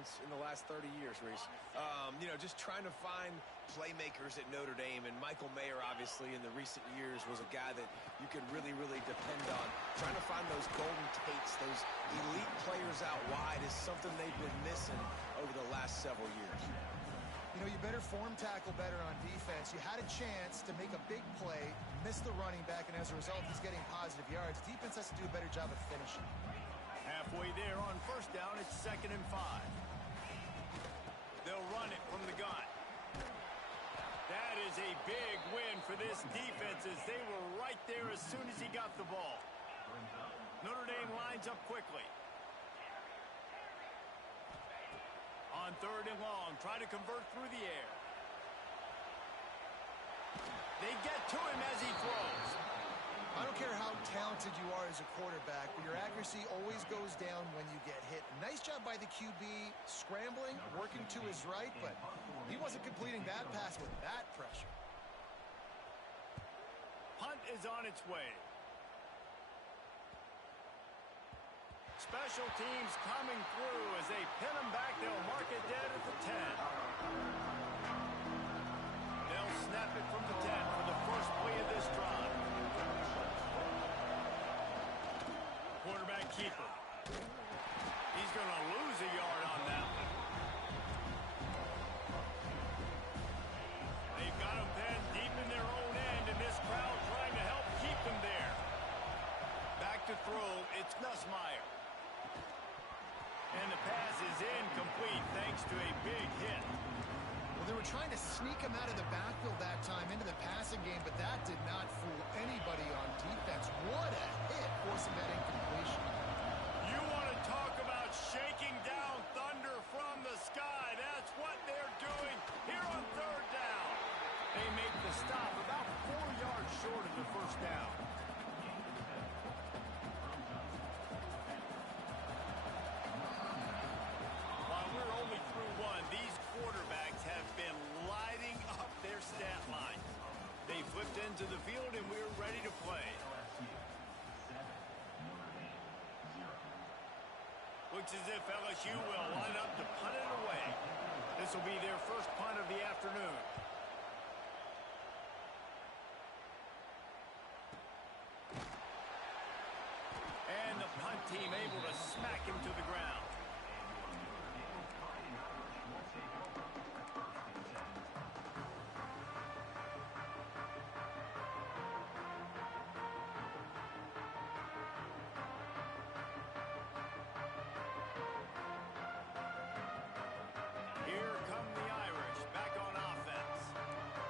difference in the last 30 years, Reese. You know, just trying to find playmakers at Notre Dame, and Michael Mayer, obviously, in the recent years was a guy that you could really, really depend on. Trying to find those golden Tates, those elite players out wide is something they've been missing over the last several years. You know, you better form tackle better on defense. You had a chance to make a big play, miss the running back, and as a result, he's getting positive yards. Defense has to do a better job of finishing. Halfway there on first down, it's 2nd and 5. They'll run it from the gun. That is a big win for this defense as they were right there as soon as he got the ball. Notre Dame lines up quickly. On 3rd and long, try to convert through the air. They get to him as he throws. I don't care how talented you are as a quarterback, but your accuracy always goes down when you get hit. Nice job by the QB scrambling, working to his right, but he wasn't completing that pass with that pressure. Punt is on its way. Special teams coming through as they pin him back. They'll mark it dead at the 10. They'll snap it from the 10 for the first play of this drive. Quarterback keeper. He's going to lose a yard on that one. They've got him pinned deep in their own end, and this crowd trying to help keep them there. Back to throw, it's Nussmeier. And the pass is incomplete thanks to a big hit. Well, they were trying to sneak him out of the backfield that time into the passing game, but that did not fool anybody on defense. What a hit, forcing that incompletion. You want to talk about shaking down thunder from the sky. That's what they're doing here on 3rd down. They make the stop about 4 yards short of the first down. We're only through one. These quarterbacks have been lighting up their stat line. They flipped into the field, and we're ready to play. Looks as if LSU will line up to punt it away. This will be their first punt of the afternoon. And the punt team able to smack him to the ground. Here come the Irish back on offense.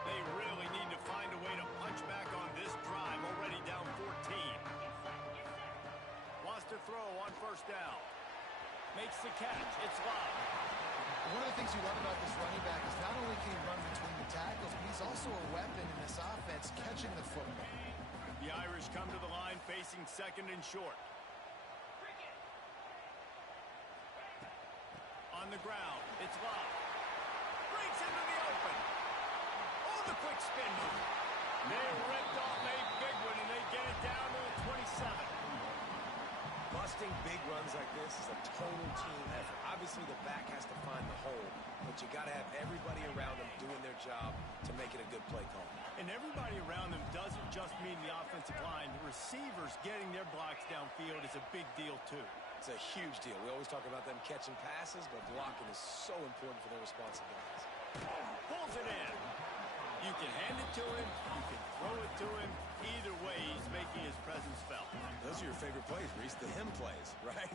They really need to find a way to punch back on this drive, already down 14. Wants to throw on first down. Makes the catch. It's Love. One of the things you love about this running back is not only can he run between the tackles, but he's also a weapon in this offense, catching the football. The Irish come to the line facing 2nd and short. On the ground, it's Love. Breaks into the open. Oh, the quick spin move. They ripped off a big one, and they get it down to the 27. Busting big runs like this is a total team effort. Obviously, the back has to find the hole, but you got to have everybody around them doing their job to make it a good play call. And everybody around them doesn't just mean the offensive line. The receivers getting their blocks downfield is a big deal, too. It's a huge deal. We always talk about them catching passes, but blocking is so important for their responsibilities. Pulls it in. You can hand it to him. You can throw it to him. Either way, he's making his presence felt. Those are your favorite plays, Reese, the him plays, right?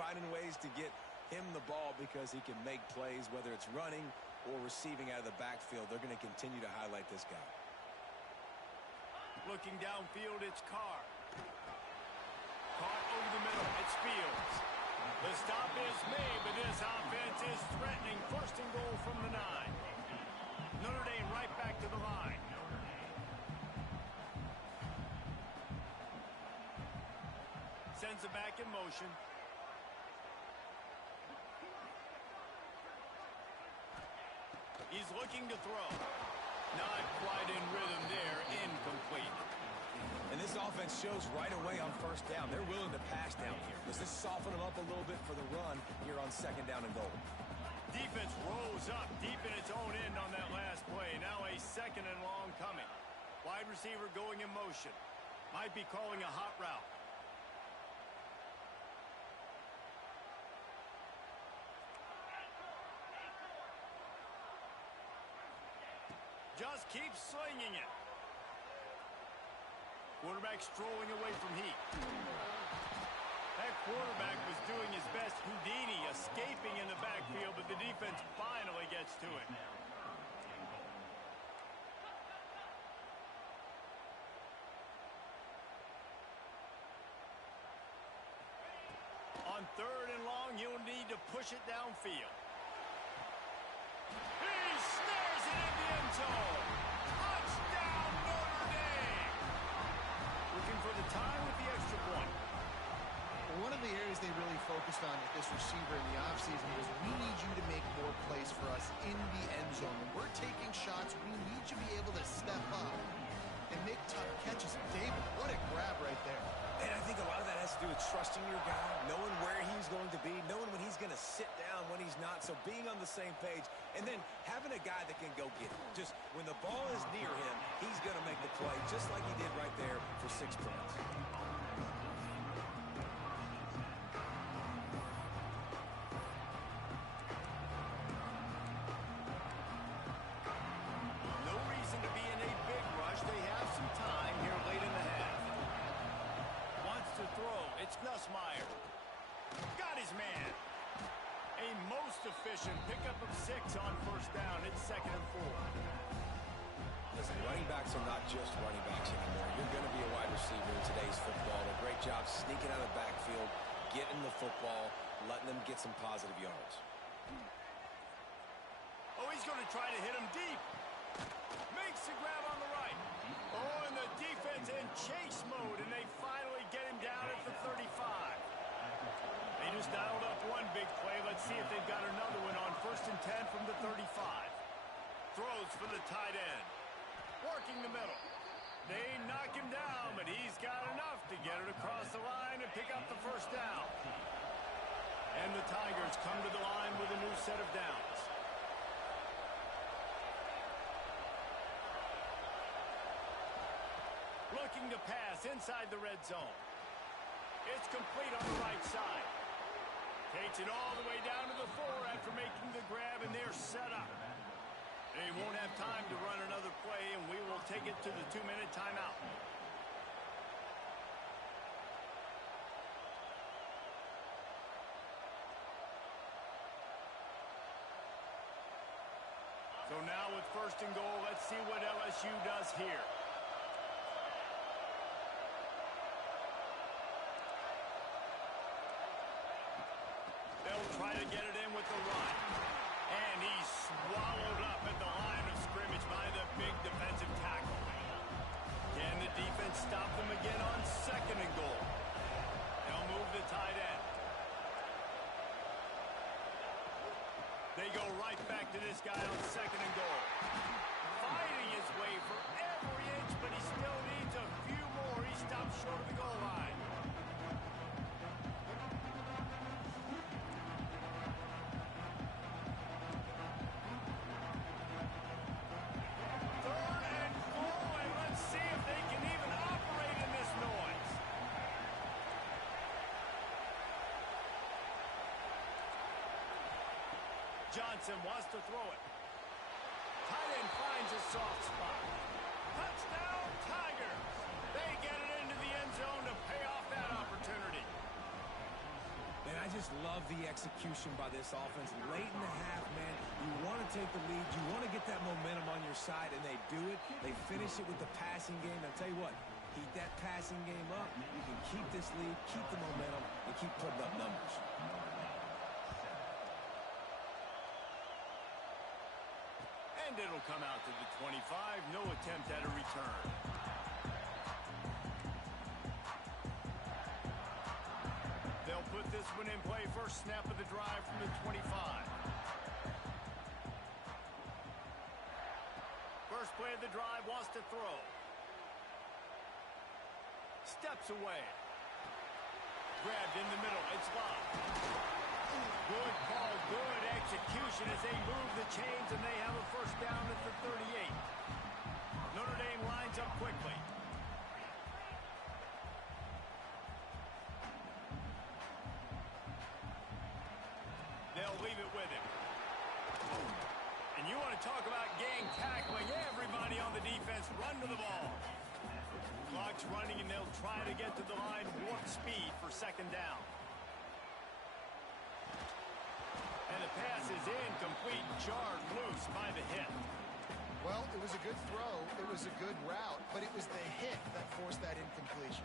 Finding ways to get him the ball because he can make plays, whether it's running or receiving out of the backfield. They're going to continue to highlight this guy. Looking downfield, it's Carr. Caught over the middle. It's Fields. The stop is made, but this offense is threatening. 1st and goal from the 9. Notre Dame right back to the line. Sends it back in motion. He's looking to throw. Not quite in rhythm there. Incomplete. And this offense shows right away on first down. They're willing to pass down here. Does this soften them up a little bit for the run here on 2nd down and goal? defense rose up deep in its own end on that last play. Now a second and long coming. Wide receiver going in motion. Might be calling a hot route. Just keeps slinging it. Quarterback strolling away from heat. That quarterback was doing his best Houdini, escaping in the backfield, but the defense finally gets to him. On third and long, you'll need to push it downfield. He snares it in the end zone. Touchdown, Notre Dame! Looking for the tie with the extra point. One of the areas they really focused on with this receiver in the offseason was we need you to make more plays for us in the end zone. When we're taking shots, we need you to be able to step up and make tough catches. David, what a grab right there. And I think a lot of that has to do with trusting your guy, knowing where he's going to be, knowing when he's going to sit down, when he's not. So being on the same page, and then having a guy that can go get it. Just when the ball is near him, he's going to make the play, just like he did right there for 6 points. No reason to be in a big rush. They have some time here late in the half. Wants to throw. It's Nussmeier. Got his man. A most efficient pickup of 6 on first down. It's 2nd and 4. Listen, running backs are not just running backs anymore. You're going to be a wide receiver in today's football. A great job sneaking out of the backfield, getting the football, letting them get some positive yards. Oh, he's going to try to hit him deep. Makes the grab on the right. Oh, and the defense in chase mode, and they finally get him down at the 35. They just dialed up one big play. Let's see if they've got another one on 1st and 10 from the 35. Throws for the tight end. Working the middle. They knock him down, but he's got enough to get it across the line and pick up the first down. And the Tigers come to the line with a new set of downs. Looking to pass inside the red zone. It's complete on the right side. Takes it all the way down to the 4 after making the grab, and they're set up. They won't have time to run another play, and we will take it to the 2-minute timeout. So now with 1st and goal, let's see what LSU does here. They'll try to get it in with the run. And he's swallowed up at the line of scrimmage by the big defensive tackle. Can the defense stop them again on 2nd and goal? They'll move the tight end. They go right back to this guy on 2nd and goal. Fighting his way for every inch, but he still needs a few more. He stops short of the goal line. Johnson wants to throw it. Tight end finds a soft spot. Touchdown, Tigers! They get it into the end zone to pay off that opportunity. Man, I just love the execution by this offense. Late in the half, man, you want to take the lead. You want to get that momentum on your side, and they do it. They finish it with the passing game. I'll tell you what, keep that passing game up. You can keep this lead, keep the momentum, and keep putting up numbers. And it'll come out to the 25. No attempt at a return. They'll put this one in play. First snap of the drive from the 25. First play of the drive, wants to throw. Steps away. Grabbed in the middle. It's locked. Good call, good execution. formation as they move the chains, and they have a first down at the 38. Notre Dame lines up quickly. They'll leave it with him. And you want to talk about gang tackling. Everybody on the defense run to the ball. Clock's running, and they'll try to get to the line warp speed for second down. And the pass is incomplete, jarred loose by the hit. Well, it was a good throw. It was a good route, but it was the hit that forced that incompletion.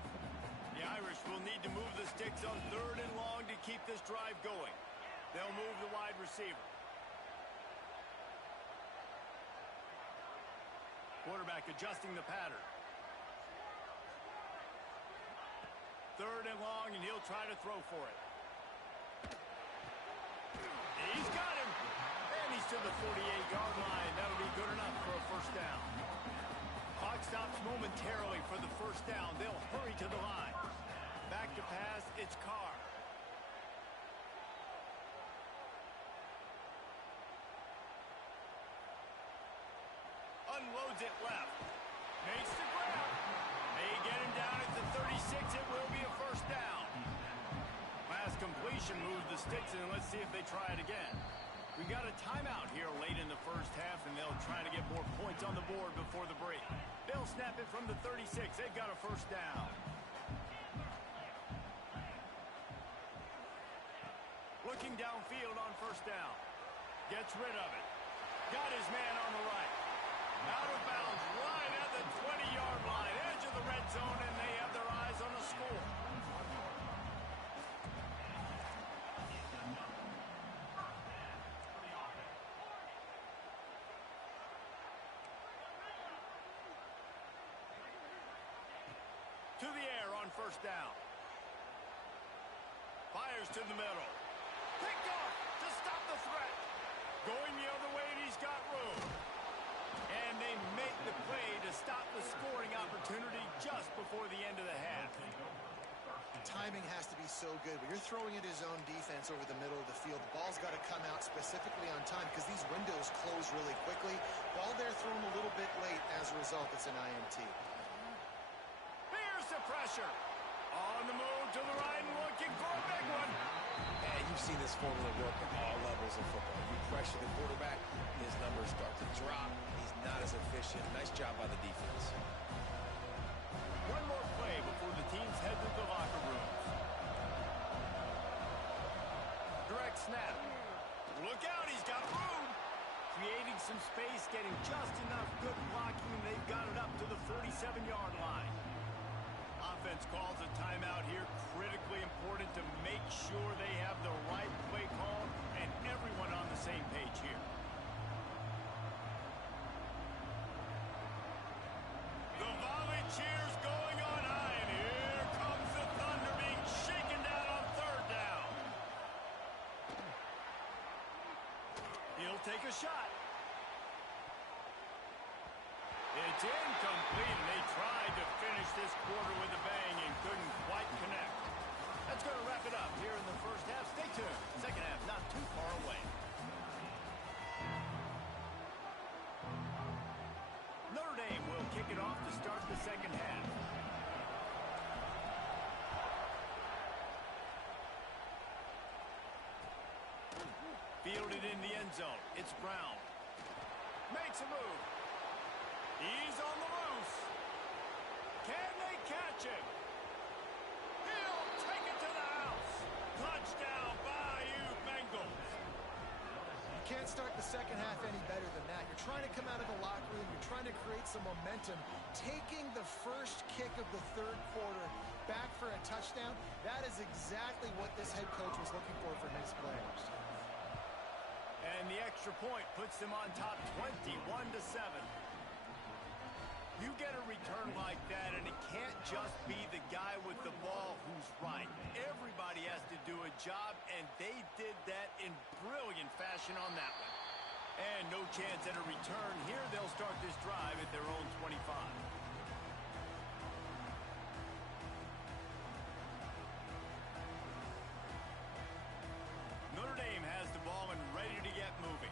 The Irish will need to move the sticks on 3rd and long to keep this drive going. They'll move the wide receiver. Quarterback adjusting the pattern. 3rd and long, and he'll try to throw for it. He's got him. And he's to the 48-yard line. That'll be good enough for a first down. Clock stops momentarily for the first down. They'll hurry to the line. Back to pass, it's Carr. Unloads it left. Makes the grab. They get him down at the 36. It will be a first down. Last completion moved the sticks, and let's see if they try it again. We got a timeout here late in the first half, and they'll try to get more points on the board before the break. They'll snap it from the 36. They've got a first down. Looking downfield on first down. Gets rid of it. Got his man on the right. Out of bounds, right at the 20-yard line, edge of the red zone, and they have their eyes on the score. To the air on first down. Fires to the middle. Picked off to stop the threat. Going the other way, and he's got room. And they make the play to stop the scoring opportunity just before the end of the half. Timing has to be so good. When you're throwing at his own defense over the middle of the field, the ball's got to come out specifically on time because these windows close really quickly. Ball there thrown a little bit late. As a result, it's an INT. Here's the pressure. On the move to the right and looking for a big one. And you've seen this formula work at all levels of football. You pressure the quarterback, his numbers start to drop. He's not as efficient. Nice job by the defense. One more play before the teams head to the locker rooms. Direct snap. Look out, he's got room. Creating some space, getting just enough good blocking, and they've got it up to the 47-yard line. Offense calls a timeout here. Critically important to make sure they have the right play call and everyone on the same page here. The volley cheers going on high, and here comes the Thunder being shaken down on 3rd down. He'll take a shot. It's incomplete, and they tried to finish this quarter with a bang and couldn't quite connect. That's going to wrap it up here in the first half. Stay tuned. Second half not too far away. Notre Dame will kick it off to start the second half. Fielded in the end zone. It's Brown. Makes a move. He's on the loose. Can they catch him? He'll take it to the house. Touchdown, Bayou Bengals. You can't start the second half any better than that. You're trying to come out of the locker room. You're trying to create some momentum. Taking the first kick of the 3rd quarter back for a touchdown, that is exactly what this head coach was looking for from his players. And the extra point puts them on top 21-7. You get a return like that, and it can't just be the guy with the ball who's right. Everybody has to do a job, and they did that in brilliant fashion on that one. And no chance at a return here. They'll start this drive at their own 25. Notre Dame has the ball and ready to get moving.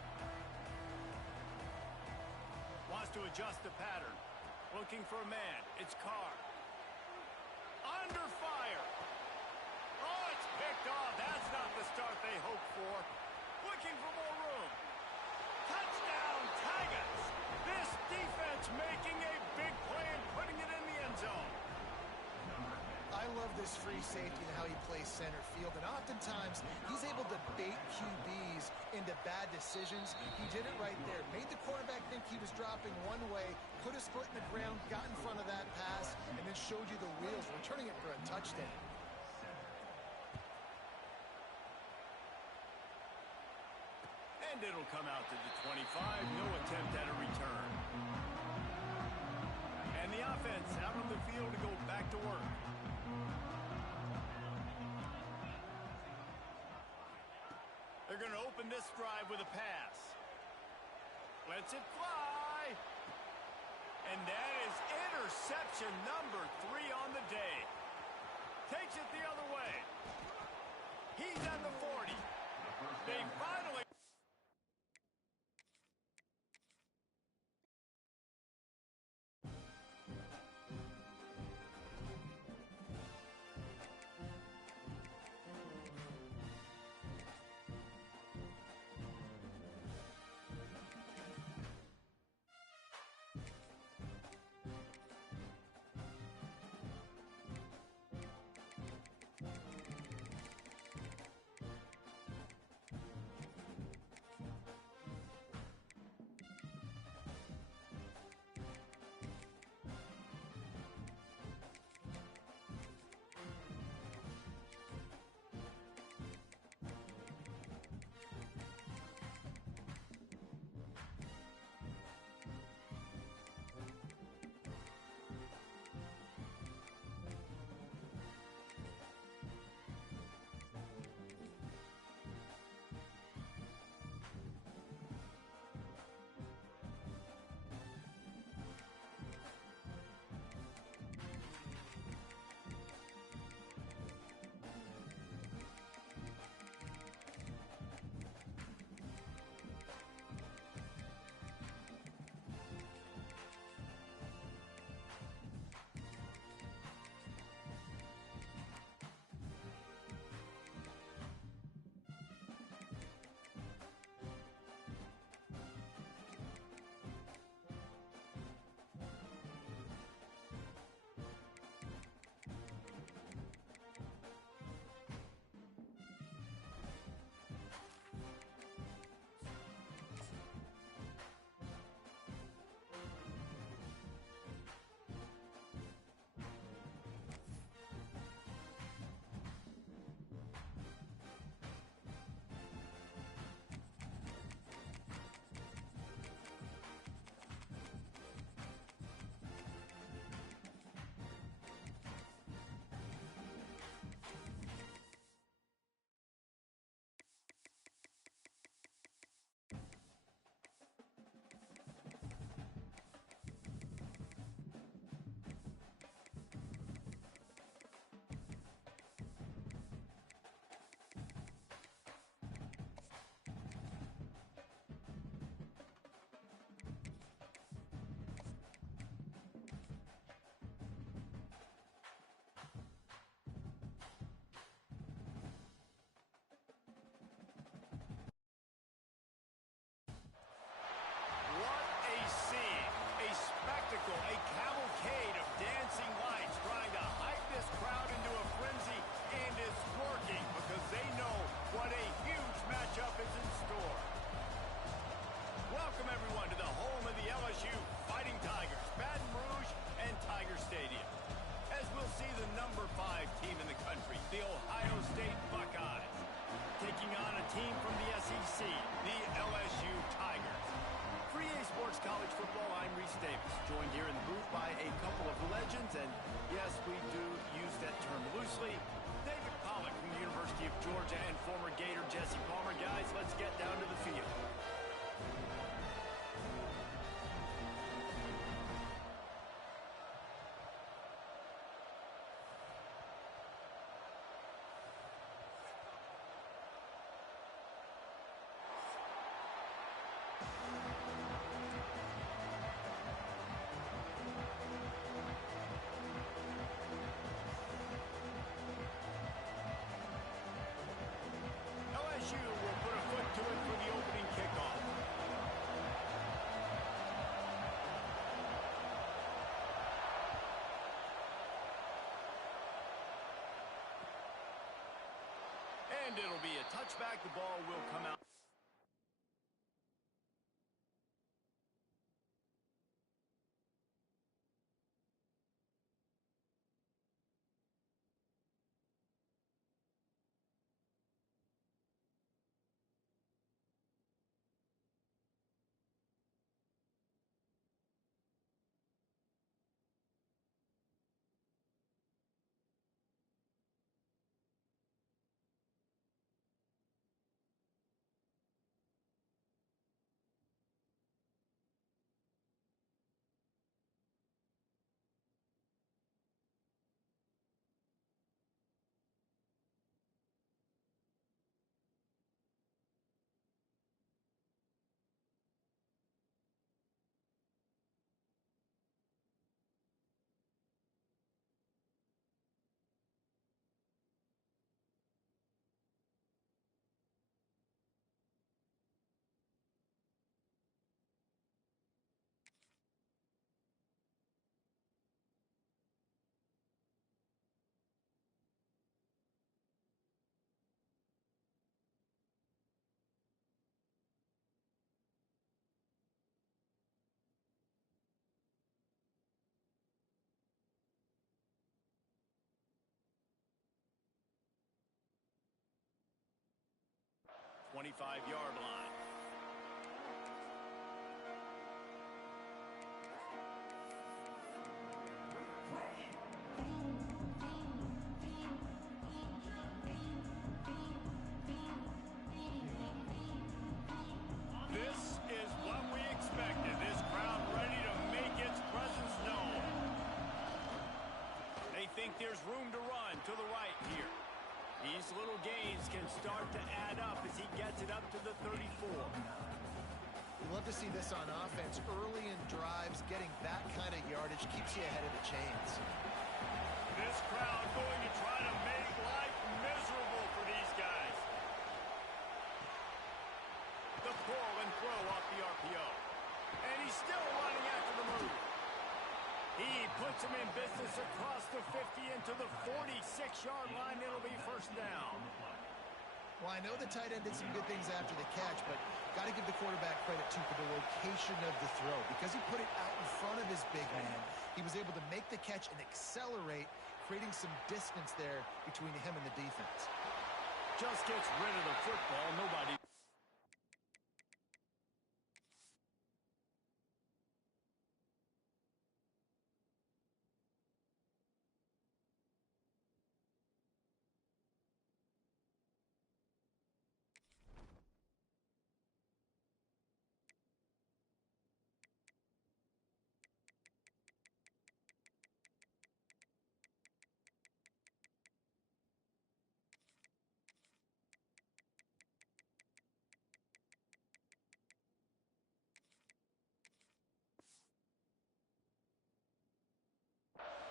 adjust the pattern. Looking for a man. It's Carr. Under fire. Oh, it's picked off. That's not the start they hoped for. Looking for more room. Touchdown, Tigers. This defense making a big play and putting it in the end zone. I love this free safety and how he plays center field, and oftentimes he's able to bait QBs into bad decisions. He did it right there. Made the quarterback think he was dropping one way, put his foot in the ground, got in front of that pass, and then showed you the wheels, returning it for a touchdown. And it'll come out to the 25. No attempt at a return. And the offense out on the field to go back to work. They're going to open this drive with a pass. Lets it fly. And that is interception number 3 on the day. Takes it the other way. He's at the 40. They finally... A cavalcade of dancing lights trying to hype this crowd into a frenzy, and it's working because they know what a huge matchup is in store. Welcome everyone to the home of the LSU Fighting Tigers, Baton Rouge and Tiger Stadium. As we'll see the number 5 team in the country, the Ohio State Buckeyes, taking on a team from the SEC, the LSU Tigers. For EA Sports College Football, I'm Reese Davis, joined here in the booth by a couple of legends, and yes, we do use that term loosely. David Pollack from the University of Georgia and former Gator Jesse Palmer. Guys, let's get down to the field. And it'll be a touchback. The ball will come out. Five-yard line. This is what we expected. This crowd ready to make its presence known. They think there's room to run to the right here. These little gains can start to add up as he gets it up to the 34. You love to see this on offense. Early in drives, getting that kind of yardage keeps you ahead of the chains. This crowd going to try to make life miserable for these guys. The pull and throw off the RPO. And he's still running after the move. He puts him in business across the 50 into the 46-yard line. It'll be first down. Well, I know the tight end did some good things after the catch, but got to give the quarterback credit, too, for the location of the throw. Because he put it out in front of his big man, he was able to make the catch and accelerate, creating some distance there between him and the defense. Just gets rid of the football. Nobody.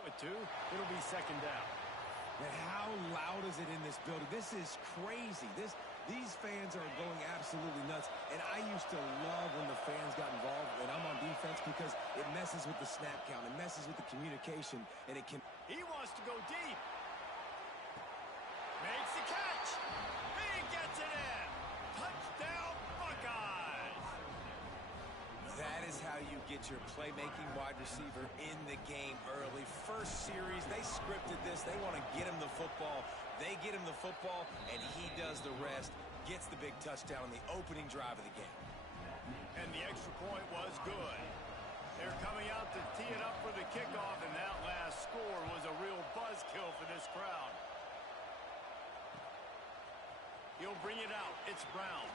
With 2, it'll be second down. And how loud is it in this building? This is crazy. These fans are going absolutely nuts. And I used to love when the fans got involved when I'm on defense because it messes with the snap count. It messes with the communication. And it can... He wants to go deep. Makes the catch. He gets it in. Touchdown, Buckeyes. That is how you get your playmaking wide receiver in the game early. First series, they scripted this. They want to get him the football. They get him the football, and he does the rest. Gets the big touchdown on the opening drive of the game. And the extra point was good. They're coming out to tee it up for the kickoff, and that last score was a real buzzkill for this crowd. He'll bring it out. It's Brown.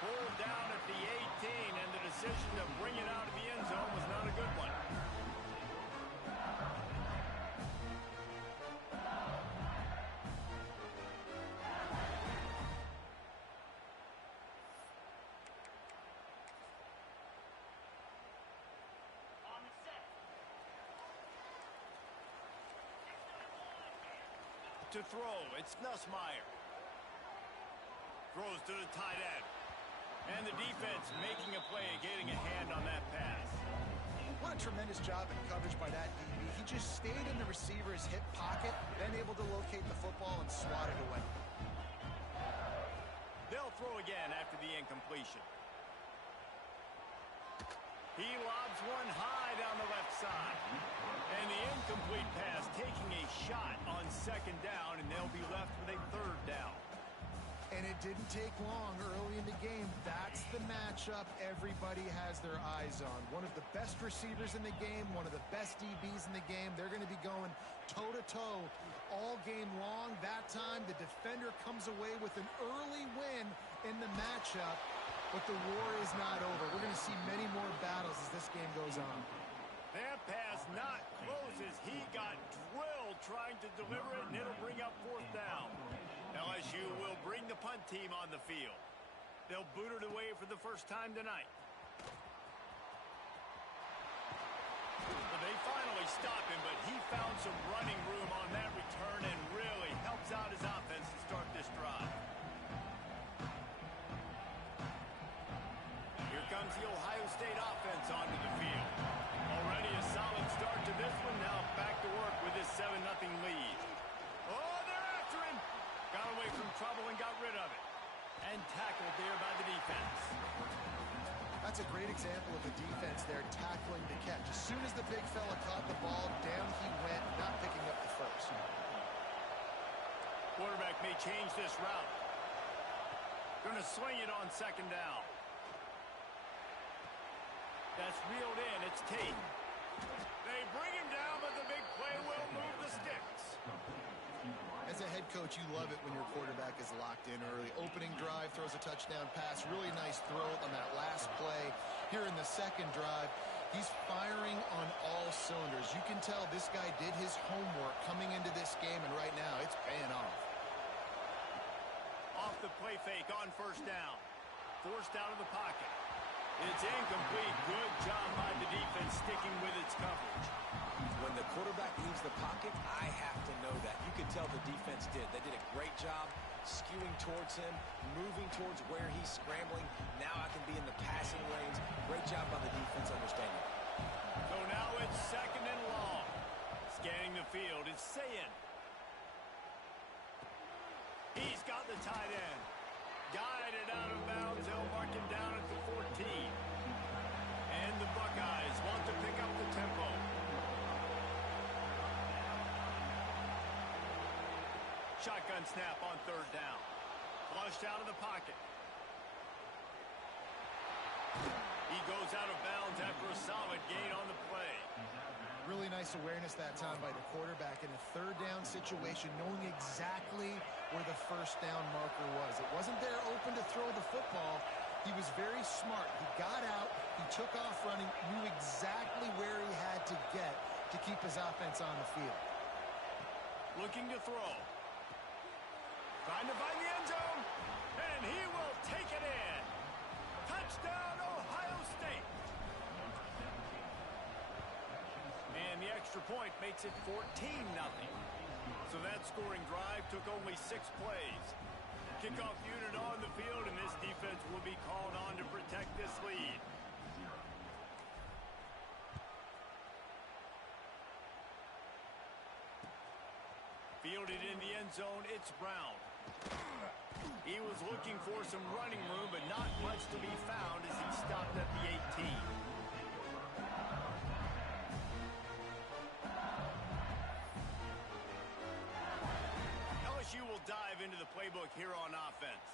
Pulled down at the 18, and the decision to bring it out of the end zone was not a good one. To throw, it's Nussmeier. Throws to the tight end. And the defense making a play, getting a hand on that pass. What a tremendous job in coverage by that DB. He just stayed in the receiver's hip pocket, then able to locate the football and swat it away. throw again after the incompletion. He lobs one high down the left side. And the incomplete pass taking a shot on second down, and they'll be left with a third down. And it didn't take long early in the game. That's the matchup everybody has their eyes on. One of the best receivers in the game, one of the best DBs in the game. They're going to be going toe-to-toe all game long. That time, the defender comes away with an early win in the matchup, but the war is not over. We're going to see many more battles as this game goes on. That pass not close as he got drilled trying to deliver it, and it'll bring up fourth down. LSU will bring the punt team on the field. They'll boot it away for the first time tonight. Well, they finally stop him, but he found some running room on that return and really helps out his offense to start this drive. Here comes the Ohio State offense onto the field. Already a solid start to this one. Now back to work with this 7-0 lead. Oh, they're after him. Got away from trouble and got rid of it. And tackled there by the defense. That's a great example of the defense there tackling the catch. As soon as the big fella caught the ball, down he went, not picking up the first. Quarterback may change this route. Going to swing it on second down. That's reeled in. It's Tate. They bring him down, but the big play will move the sticks. As a head coach, you love it when your quarterback is locked in early. Opening drive, throws a touchdown pass. Really nice throw on that last play. Here in the second drive, he's firing on all cylinders. You can tell this guy did his homework coming into this game, and right now it's paying off. Off the play fake on first down. Forced out of the pocket. It's incomplete. Good job by the defense sticking with its coverage. When the quarterback leaves the pocket, I have to know that. You can tell the defense did. They did a great job skewing towards him, moving towards where he's scrambling. Now I can be in the passing lanes. Great job by the defense understanding. So now it's second and long. Scanning the field is Ncaa. He's got the tight end. Guided out of bounds. They'll mark him down at the 14. And the Buckeyes want to pick up the tempo. Shotgun snap on third down. Flushed out of the pocket. He goes out of bounds after a solid gain on the play. Really nice awareness that time by the quarterback in a third down situation, knowing exactly where the first down marker was. It wasn't there open to throw the football. He was very smart. He got out, he took off running, knew exactly where he had to get to keep his offense on the field. Looking to throw. Trying to find the end zone, and he will take it in. Touchdown, Ohio State. And the extra point makes it 14-0. So that scoring drive took only 6 plays. Kickoff unit on the field, and this defense will be called on to protect this lead. Fielded in the end zone, it's Brown. He was looking for some running room, but not much to be found as he stopped at the 18. LSU will dive into the playbook here on offense.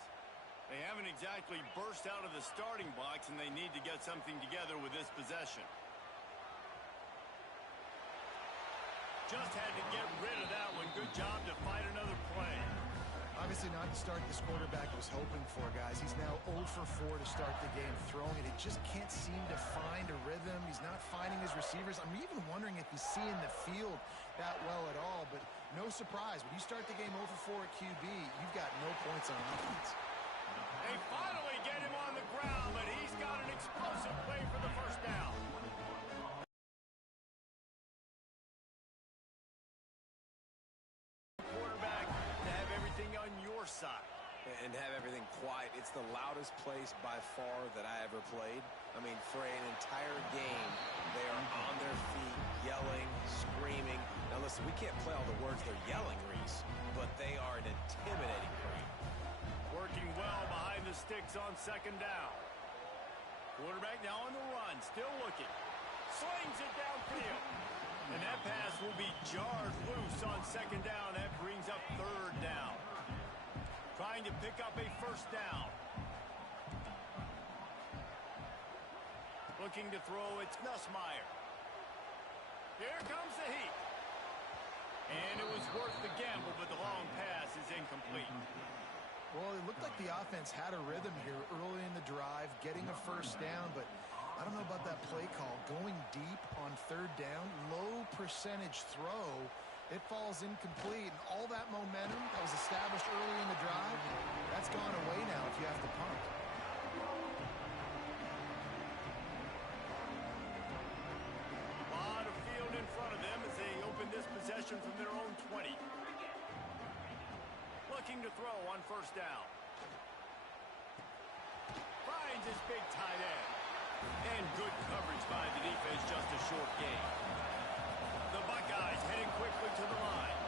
They haven't exactly burst out of the starting blocks, and they need to get something together with this possession. Just had to get rid of that one. Good job to fight another play. Obviously not the start this quarterback was hoping for, guys. He's now 0 for 4 to start the game throwing it. He just can't seem to find a rhythm. He's not finding his receivers. I'm even wondering if he's seeing the field that well at all, but no surprise. When you start the game 0 for 4 at QB, you've got no points on offense. They finally get him on the ground, but he's got an explosive play for the first down. Quarterback to have everything on your side. And have everything quiet. It's the loudest place by far that I ever played. I mean, for an entire game, they are on their feet, yelling, screaming. Now, listen, we can't play all the words they're yelling, Reese, but they are an intimidating crowd. Working well behind the sticks on second down. Quarterback now on the run, still looking. Slings it downfield. And that pass will be jarred loose on second down. That brings up third down. Trying to pick up a first down. Looking to throw, it's Ncaa. Here comes the heat. And it was worth the gamble, but the long pass is incomplete. Well, it looked like the offense had a rhythm here early in the drive, getting a first down, but I don't know about that play call. Going deep on third down, low percentage throw, it falls incomplete, and all that momentum that was established early in the drive, that's gone away now if you have to punt. A lot of field in front of them as they open this possession from their own 20. Looking to throw on first down. Finds his big tight end. And good coverage by the defense, just a short gain. The Buckeyes heading quickly to the line.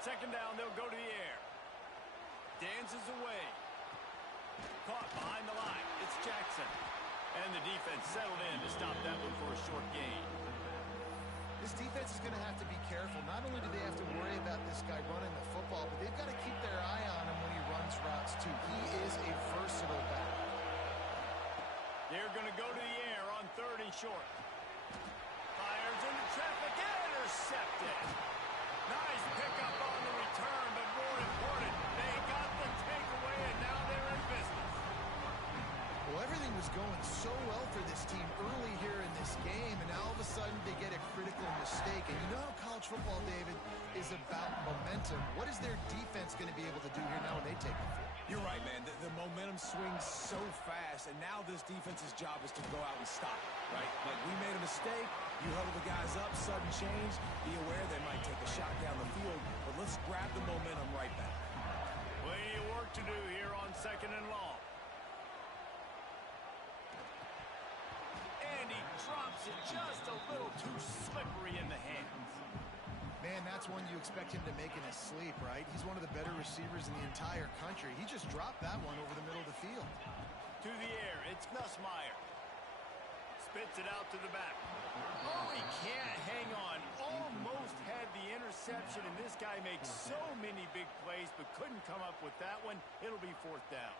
Second down, they'll go to the air. Dances away. Caught behind the line. It's Jackson. And the defense settled in to stop that one for a short gain. This defense is going to have to be careful. Not only do they have to worry about this guy running the football, but they've got to keep their eye on him when he runs routes, too. He is a versatile back. They're going to go to the air on third and short. Fires into traffic. Intercepted. Nice pickup on the return, but more important, they got the takeaway, and now they're in business. Well, everything was going so well for this team early here in this game, and now all of a sudden they get a critical mistake. And you know how college football, David, is about momentum. What is their defense going to be able to do here now when they take the field? You're right, man. The momentum swings so fast, and now this defense's job is to go out and stop it, right? Like, we made a mistake. You huddle the guys up, sudden change. Be aware they might take a shot down the field, but let's grab the momentum right back. Plenty of work to do here on second and long. And he drops it just a little too slippery in the hands. Man, that's one you expect him to make in his sleep, right? He's one of the better receivers in the entire country. He just dropped that one over the middle of the field. To the air, it's Ncaa. Spits it out to the back. Oh, he can't hang on. Almost had the interception, and this guy makes so many big plays, but couldn't come up with that one. It'll be fourth down.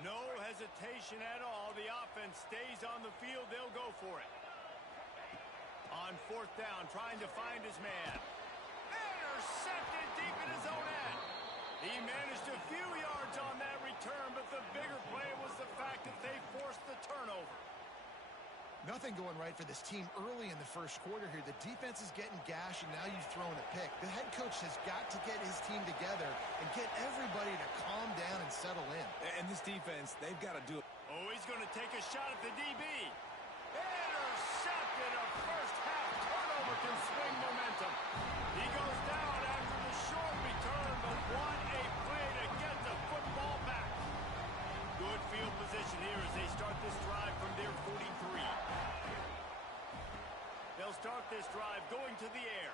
No hesitation at all. The offense stays on the field. They'll go for it. On fourth down, trying to find his man. Intercepted deep in his own end. He managed a few yards on that return, but the bigger play was the fact that they forced the turnover. Nothing going right for this team early in the first quarter here. The defense is getting gashed, and now you've thrown a pick. The head coach has got to get his team together and get everybody to calm down and settle in. And this defense, they've got to do it. Oh, he's going to take a shot at the DB. Intercepted. A first-half turnover can swing momentum. He goes down after the short return, but what a play to get the football back. Good field position here as they start this drive from their 43. They'll start this drive going to the air.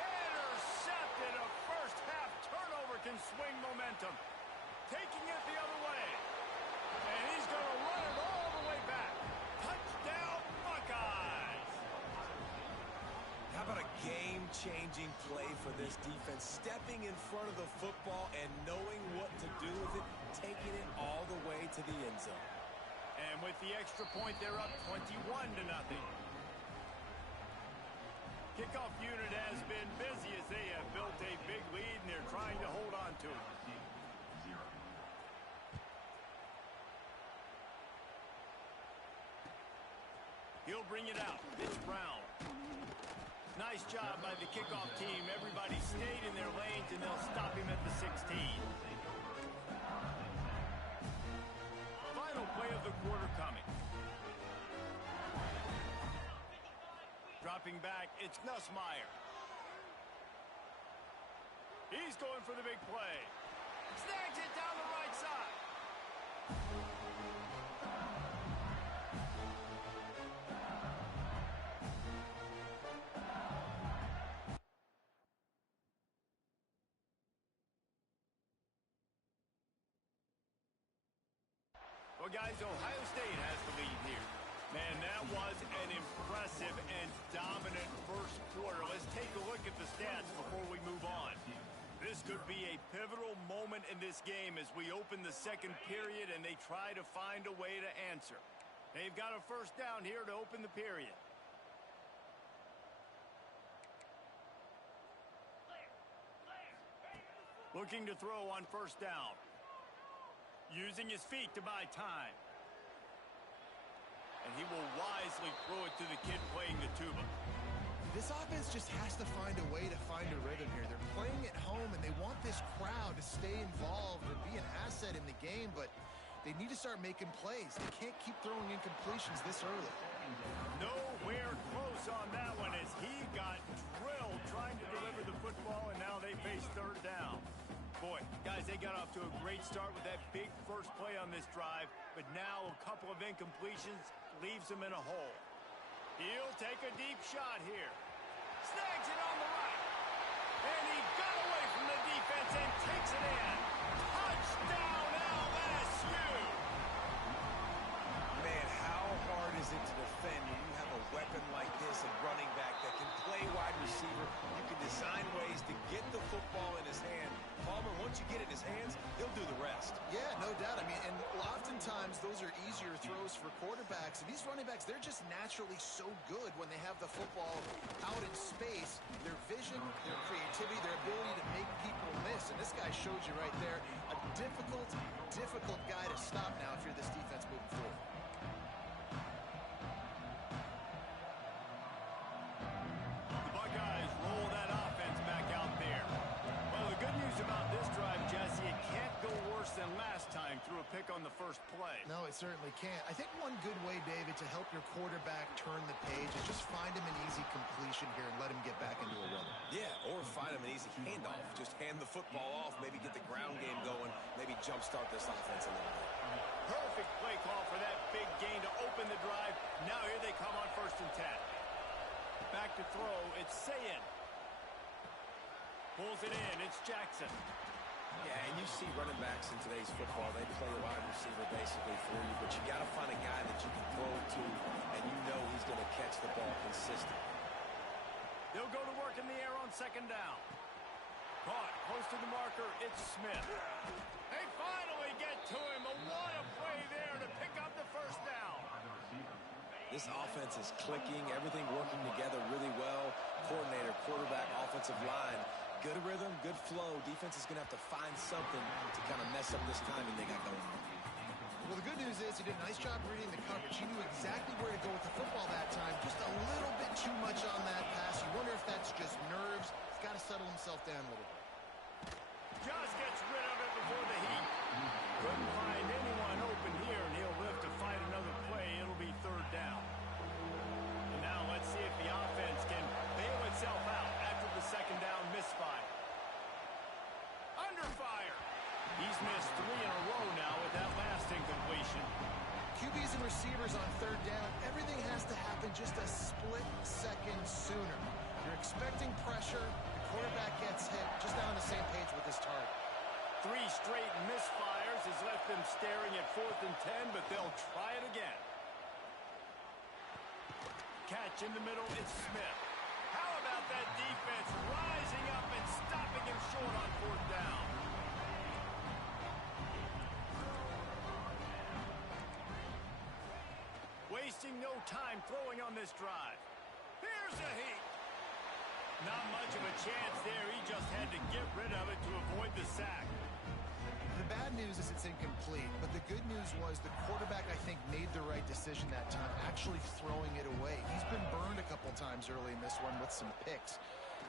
Intercepted. A first-half turnover can swing momentum. Taking it the other way. And he's going to run it all the way back. Touchdown, Buckeyes. How about a game-changing play for this defense? Stepping in front of the football and knowing what to do with it, taking it all the way to the end zone. And with the extra point, they're up 21-0. Kickoff unit has been busy as they have built a big lead, and they're trying to hold on to it. He'll bring it out. It's Brown. Nice job by the kickoff team. Everybody stayed in their lanes, and they'll stop him at the 16. Final play of the quarter coming. Dropping back, it's Nussmeier. He's going for the big play. Snags it down the right side. Well, guys, Ohio State has the lead here. Man, that was an impressive and dominant first quarter. Let's take a look at the stats before we move on. This could be a pivotal moment in this game as we open the second period and they try to find a way to answer. They've got a first down here to open the period. Looking to throw on first down. Using his feet to buy time. And he will wisely throw it to the kid playing the tuba. This offense just has to find a way to find a rhythm here. They're playing at home, and they want this crowd to stay involved and be an asset in the game, but they need to start making plays. They can't keep throwing incompletions this early. Nowhere close on that one as he got drilled trying to deliver the football, and now they face third down. Boy, guys, they got off to a great start with that big first play on this drive, but now a couple of incompletions leaves them in a hole. He'll take a deep shot here. Snags it on the right. And he got away from the defense and takes it in. Touchdown, LSU! Man, how hard is it to defend when you have a weapon like this, a running back that can play wide receiver? You can design ways to get the football in his hand. Palmer, once you get it in his hands, he'll do the rest. Yeah, no doubt. I mean, and oftentimes those are easier throws for quarterbacks. And these running backs, they're just naturally so good when they have the football out in space. Their vision, their creativity, their ability to make people miss. And this guy showed you right there, a difficult guy to stop now if you're this defense moving forward. The Buckeyes roll that offense back out there. Well, the good news about this drive, Jesse, it can't go worse than last time through a pick on the first play. No, it certainly can't. I think one good way, David, to help your quarterback turn the page is just find him an easy completion here and let him get back into a rhythm. Yeah, or find him an easy handoff. Just hand the football off, maybe get the ground game going, maybe jumpstart this offense a little bit. Perfect play call for that big gain to open the drive. Now here they come on 1st and 10. Back to throw, it's Sayin. Pulls it in, it's Jackson. Yeah, and you see running backs in today's football, they play a wide receiver basically for you, but you got to find a guy that you can throw to, and you know he's going to catch the ball consistently. They'll go to work in the air on 2nd down. Caught, close to the marker, it's Smith. They finally get to him, but what a play there to pick up the first down. This offense is clicking, everything working together really well. Coordinator, quarterback, offensive line, good rhythm, good flow. Defense is going to have to find something to kind of mess up this timing they got going on. Well, the good news is he did a nice job reading the coverage. He knew exactly where to go with the football that time. Just a little bit too much on that pass. You wonder if that's just nerves. He's got to settle himself down a little bit. Just gets rid of it before the heat. Couldn't find anyone open here, and he'll live to fight another play. It'll be 3rd down. And now let's see if the offense can bail itself out after the 2nd down misfire. Under fire. He's missed 3 in a row now with that last incompletion. QBs and receivers on 3rd down, everything has to happen just a split second sooner. You're expecting pressure, the quarterback gets hit, just not on the same page with his target. 3 straight misfires has left them staring at 4th and 10, but they'll try it again. Catch in the middle, it's Smith. How about that defense rising up and stopping him short on 4th down? Wasting no time throwing on this drive. Here's a heat. Not much of a chance there. He just had to get rid of it to avoid the sack. The bad news is it's incomplete, but the good news was the quarterback, I think, made the right decision that time, actually throwing it away. He's been burned a couple times early in this one with some picks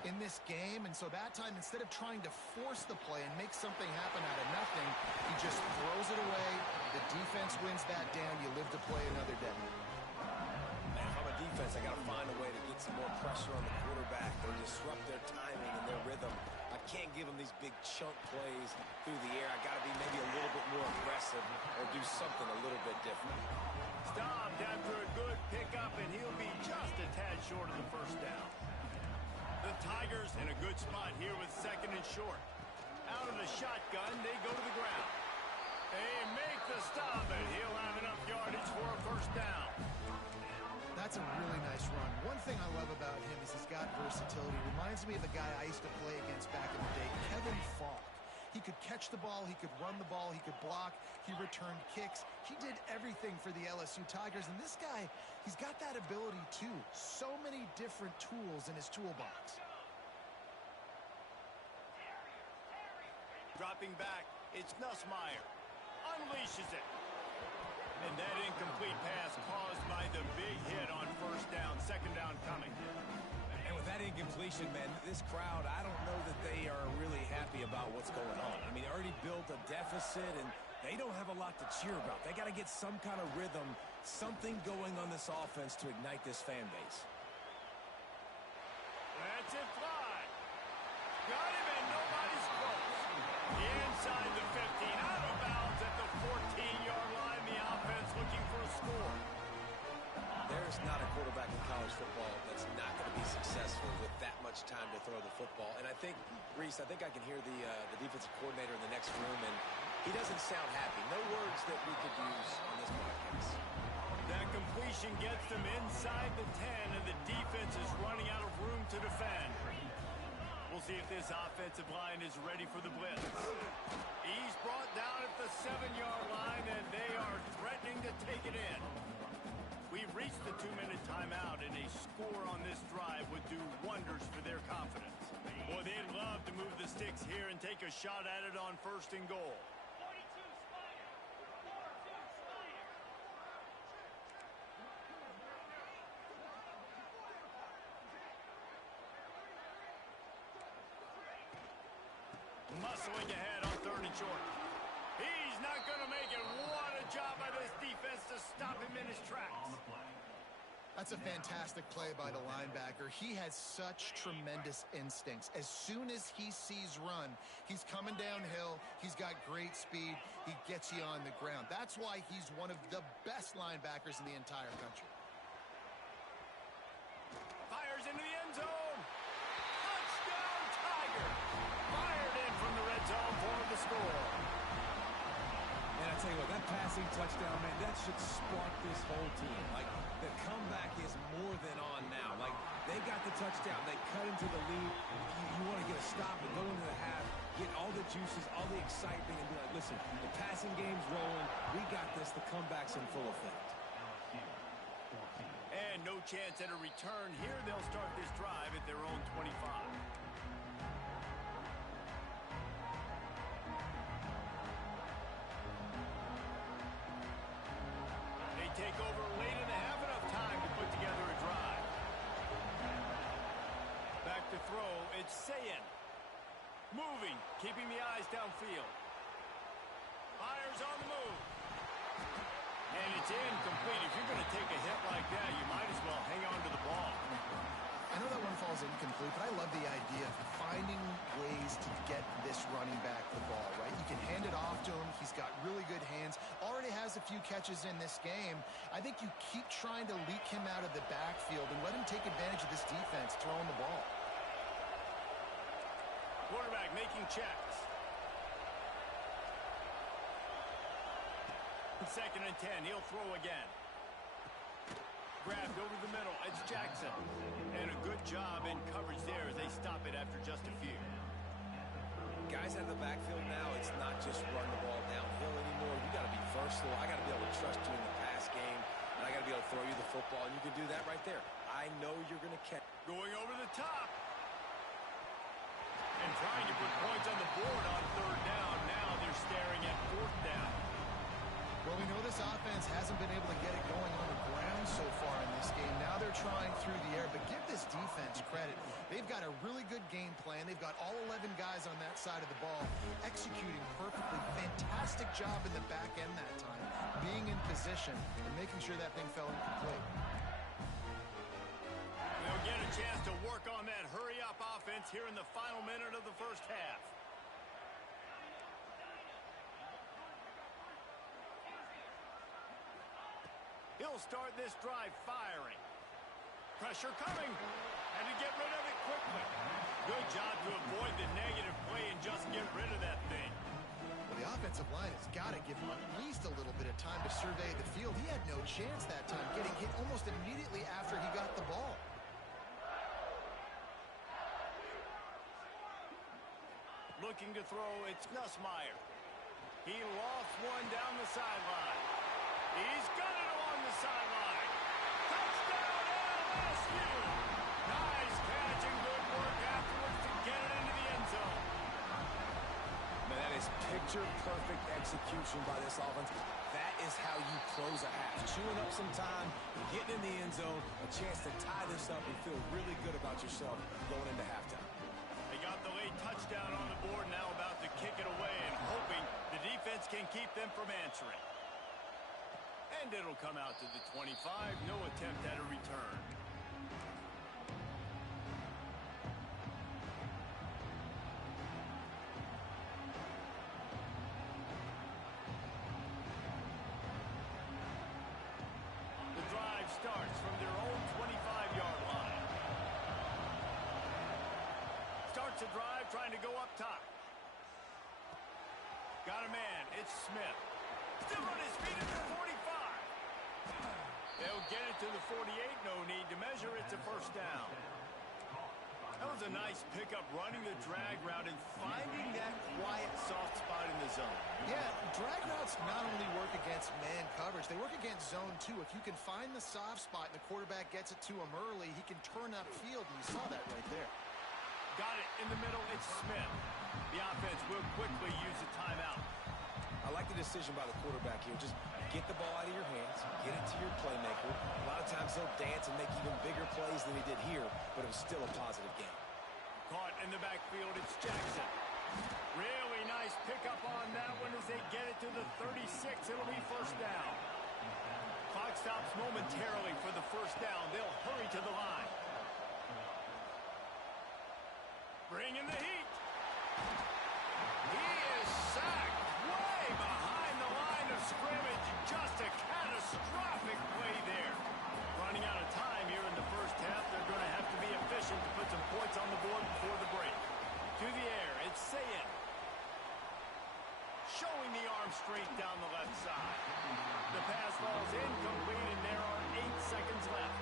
in this game, and so that time, instead of trying to force the play and make something happen out of nothing, he just throws it away. The defense wins that down. You live to play another day. Man, if I'm a defense, I got to find a way to get some more pressure on the quarterback. They disrupt their timing and their rhythm. I can't give them these big chunk plays through the air. I got to be maybe a little bit more aggressive or do something a little bit different. Stopped after a good pickup, and he'll be just a tad short of the first down. The Tigers in a good spot here with second and short. Out of the shotgun, they go to the ground. They make the stop, and he'll have enough yardage for a first down. That's a really nice run. One thing I love about him is he's got versatility. Reminds me of the guy I used to play against back in the day, Kevin Falk. He could catch the ball, he could run the ball, he could block, he returned kicks. He did everything for the LSU Tigers, and this guy, he's got that ability too. So many different tools in his toolbox. Dropping back, it's Nussmeier. Unleashes it. And that incomplete pass caused by the big hit on first down. Second down coming. And with that incompletion, man, this crowd, I don't know that they are really happy about what's going on. I mean, they already built a deficit, and they don't have a lot to cheer about. They got to get some kind of rhythm, something going on this offense to ignite this fan base. That's it, fly. Got him, and nobody's close. Inside the 15, out of bounds at the 14-yard line. The offense looking for a score. There's not a quarterback in college football that's not going to be successful with that much time to throw the football. And I think, Reese, I think I can hear the defensive coordinator in the next room, and he doesn't sound happy. No words that we could use on this podcast. That completion gets them inside the 10, and the defense is running out of room to defend. We'll see if this offensive line is ready for the blitz. He's brought down at the 7-yard line, and they are threatening to take it in. We've reached the 2-minute timeout, and a score on this drive would do wonders for their confidence. Boy, they'd love to move the sticks here and take a shot at it on first and goal. Muscling ahead on third and short. He's not going to make it. What a job by this defense to stop him in his tracks. That's a fantastic play by the linebacker. He has such tremendous instincts. As soon as he sees run, he's coming downhill. He's got great speed. He gets you on the ground. That's why he's one of the best linebackers in the entire country. Fires into the end zone. Touchdown, Tiger. Fired in from the red zone for the score. And I tell you what, that passing touchdown, man, that should spark this whole team. Like, the comeback is more than on now. Like, they got the touchdown. They cut into the lead. You want to get a stop and go into the half, get all the juices, all the excitement, and be like, listen, the passing game's rolling. We got this. The comeback's in full effect. And no chance at a return here. They'll start this drive at their own 25. Take over late in the half, enough time to put together a drive. Back to throw, it's Ncaa. Moving, keeping the eyes downfield. Fires on the move. And it's incomplete. If you're going to take a hit like that, you might as well hang on to the ball. I know that one falls incomplete, but I love the idea of finding ways to get this running back the ball, right? You can hand it off to him. He's got really good hands. Already has a few catches in this game. I think you keep trying to leak him out of the backfield and let him take advantage of this defense throwing the ball. Quarterback making checks. Second and 10, he'll throw again. Grabbed over the middle, it's Jackson. And a good job in coverage there as they stop it after just a few. Guys out of the backfield now, it's not just run the ball downhill anymore. You got to be versatile. I got to be able to trust you in the pass game, and I got to be able to throw you the football, and you can do that right there. I know you're going to catch. Going over the top. And trying to put points on the board on third down. Now they're staring at fourth down. Well, we know this offense hasn't been able to get it going on the ground so far in this game. Now they're trying through the air, but give this defense credit. They've got a really good game plan. They've got all 11 guys on that side of the ball executing perfectly. Fantastic job in the back end that time, being in position and making sure that thing fell incomplete. They'll get chance to work on that hurry-up offense here in the final minute of the first half. He'll start this drive firing. Pressure coming. And to get rid of it quickly. Good job to avoid the negative play and just get rid of that thing. Well, the offensive line has got to give him at least a little bit of time to survey the field. He had no chance that time, getting hit almost immediately after he got the ball. Looking to throw, it's Nussmeier. He lofts one down the sideline. He's got it along the sideline. Touchdown LSU! Nice catch and good work afterwards to get it into the end zone. Man, that is picture-perfect execution by this offense. That is how you close a half. Chewing up some time, getting in the end zone, a chance to tie this up and feel really good about yourself going into halftime. They got the late touchdown on the board, now about to kick it away and hoping the defense can keep them from answering. And it'll come out to the 25. No attempt at a return. The drive starts from their own 25-yard line. Starts a drive trying to go up top. Got a man. It's Smith. Still on his feet at the 45. They'll get it to the 48. No need to measure. It's a first down. That was a nice pickup, running the drag route and finding that quiet, soft spot in the zone. Yeah, drag routes not only work against man coverage, they work against zone too. If you can find the soft spot and the quarterback gets it to him early, he can turn upfield, and you saw that right there. Got it in the middle. It's Smith. The offense will quickly use a timeout. I like the decision by the quarterback here. Just get the ball out of your hands, get it to your playmaker. A lot of times he'll dance and make even bigger plays than he did here, but it was still a positive game. Caught in the backfield, it's Jackson. Really nice pickup on that one as they get it to the 36. It'll be first down. Clock stops momentarily for the first down. They'll hurry to the line. Bring in the heat. He is sacked way behind the line of scrimmage. Just a catastrophic play there. Running out of time here in the first half. They're going to have to be efficient to put some points on the board before the break. To the air, it's Ncaa. Showing the arm strength down the left side. The pass falls incomplete, and there are 8 seconds left.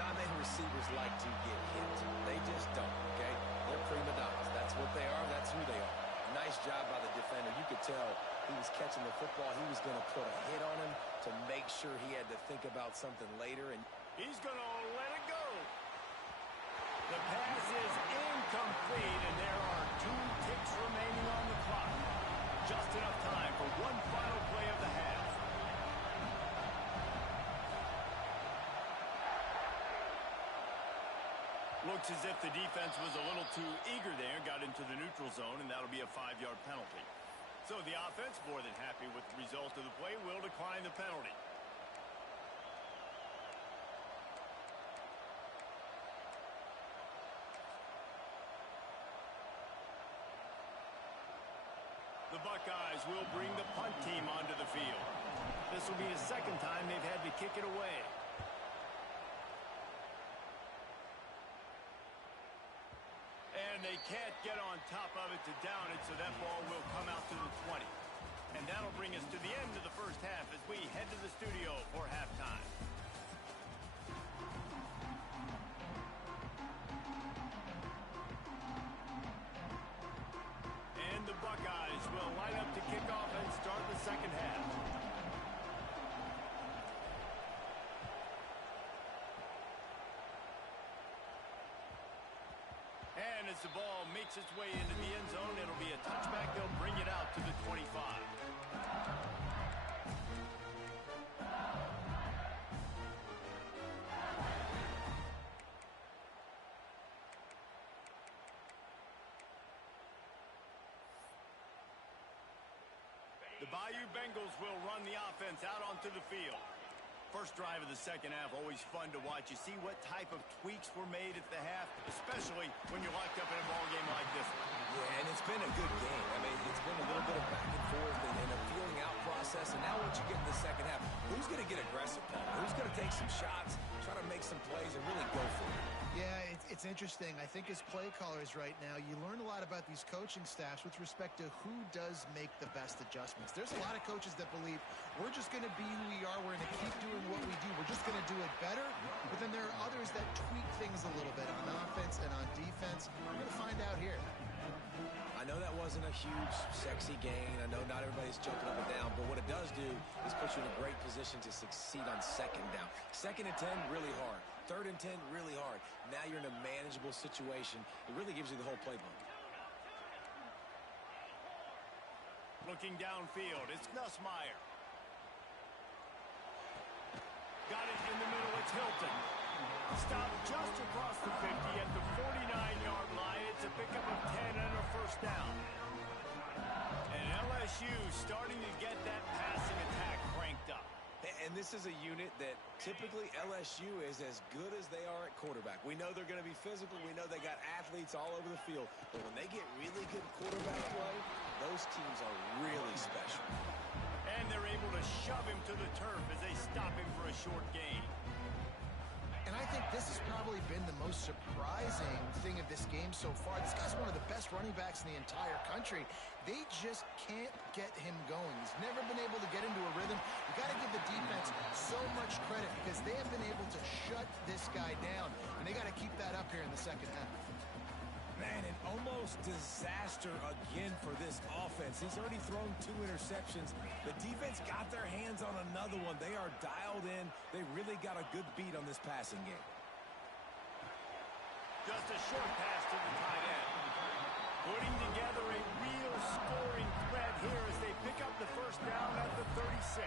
Not many receivers like to get hit. They just don't, okay? They're prima donnas. That's what they are. That's who they are. Nice job by the defender. You could tell he was catching the football. He was going to put a hit on him to make sure he had to think about something later. And he's going to let it go. The pass is incomplete, and there are 2 ticks remaining on the clock. Just enough time for one final play of the half. Looks as if the defense was a little too eager there, got into the neutral zone, and that'll be a 5-yard penalty. So the offense, more than happy with the result of the play, will decline the penalty. The Buckeyes will bring the punt team onto the field. This will be the second time they've had to kick it away. And they can't get on top of it to down it, so that ball will come out to the 20. And that'll bring us to the end of the first half as we head to the studio for halftime. And the Buckeyes will line up to kick off and start the second half. And as the ball makes its way into the end zone, it'll be a touchback. They'll bring it out to the 25. The Bayou Bengals will run the offense out onto the field. First drive of the second half, always fun to watch. You see what type of tweaks were made at the half, especially when you're locked up in a ball game like this one. Yeah, and it's been a good game. I mean, it's been a little bit of back and forth and a feeling out process. And now once you get in the second half, who's going to get aggressive, Paul? Who's going to take some shots, try to make some plays, and really go for it? Yeah, it's interesting. I think as play callers right now, you learn a lot about these coaching staffs with respect to who does make the best adjustments. There's a lot of coaches that believe we're just going to be who we are. We're going to keep doing what we do. We're just going to do it better. But then there are others that tweak things a little bit on offense and on defense. We're going to find out here. I know that wasn't a huge, sexy gain. I know not everybody's jumping up and down, but what it does do is put you in a great position to succeed on second down. 2nd and 10, really hard. 3rd and 10, really hard. Now you're in a manageable situation. It really gives you the whole playbook. Looking downfield, it's Ncaa. Got it in the middle, it's Hilton. Stopped just across the 50 at the 49-yard line. It's a pickup of 10 and a first down. And LSU starting to get that passing attack cranked up. And this is a unit that typically LSU is as good as they are at quarterback. We know they're going to be physical. We know they got athletes all over the field. But when they get really good quarterback play, those teams are really special. And they're able to shove him to the turf as they stop him for a short gain. And I think this has probably been the most surprising thing of this game so far. This guy's one of the best running backs in the entire country. They just can't get him going. He's never been able to get into a rhythm. You got to give the defense so much credit because they have been able to shut this guy down. And they got to keep that up here in the second half. Man, an almost disaster again for this offense. He's already thrown 2 interceptions. The defense got their hands on another one. They are dialed in. They really got a good beat on this passing game. Just a short pass to the tight end. Putting together a real scoring threat here as they pick up the first down at the 36.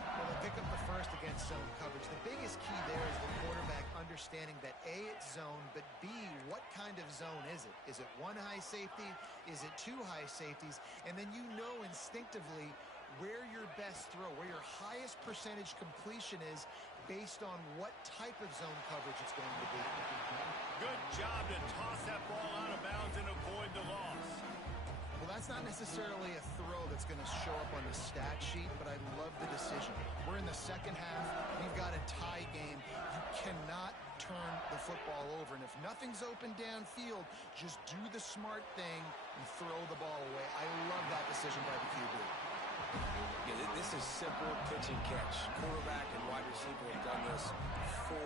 Well, they pick up the first against zone coverage. The biggest key there is the quarterback understanding that A, it's zone, but B, what kind of zone is it? Is it 1 high safety? Is it 2 high safeties? And then you know instinctively where your best throw, where your highest percentage completion is based on what type of zone coverage it's going to be. Good job to toss that ball out of bounds and avoid the loss. Well, that's not necessarily a throw that's going to show up on the stat sheet, but I love the decision. We're in the second half. We've got a tie game. You cannot turn the football over. And if nothing's open downfield, just do the smart thing and throw the ball away. I love that decision by the QB. Yeah, this is simple pitch and catch. Quarterback and wide receiver have done this 4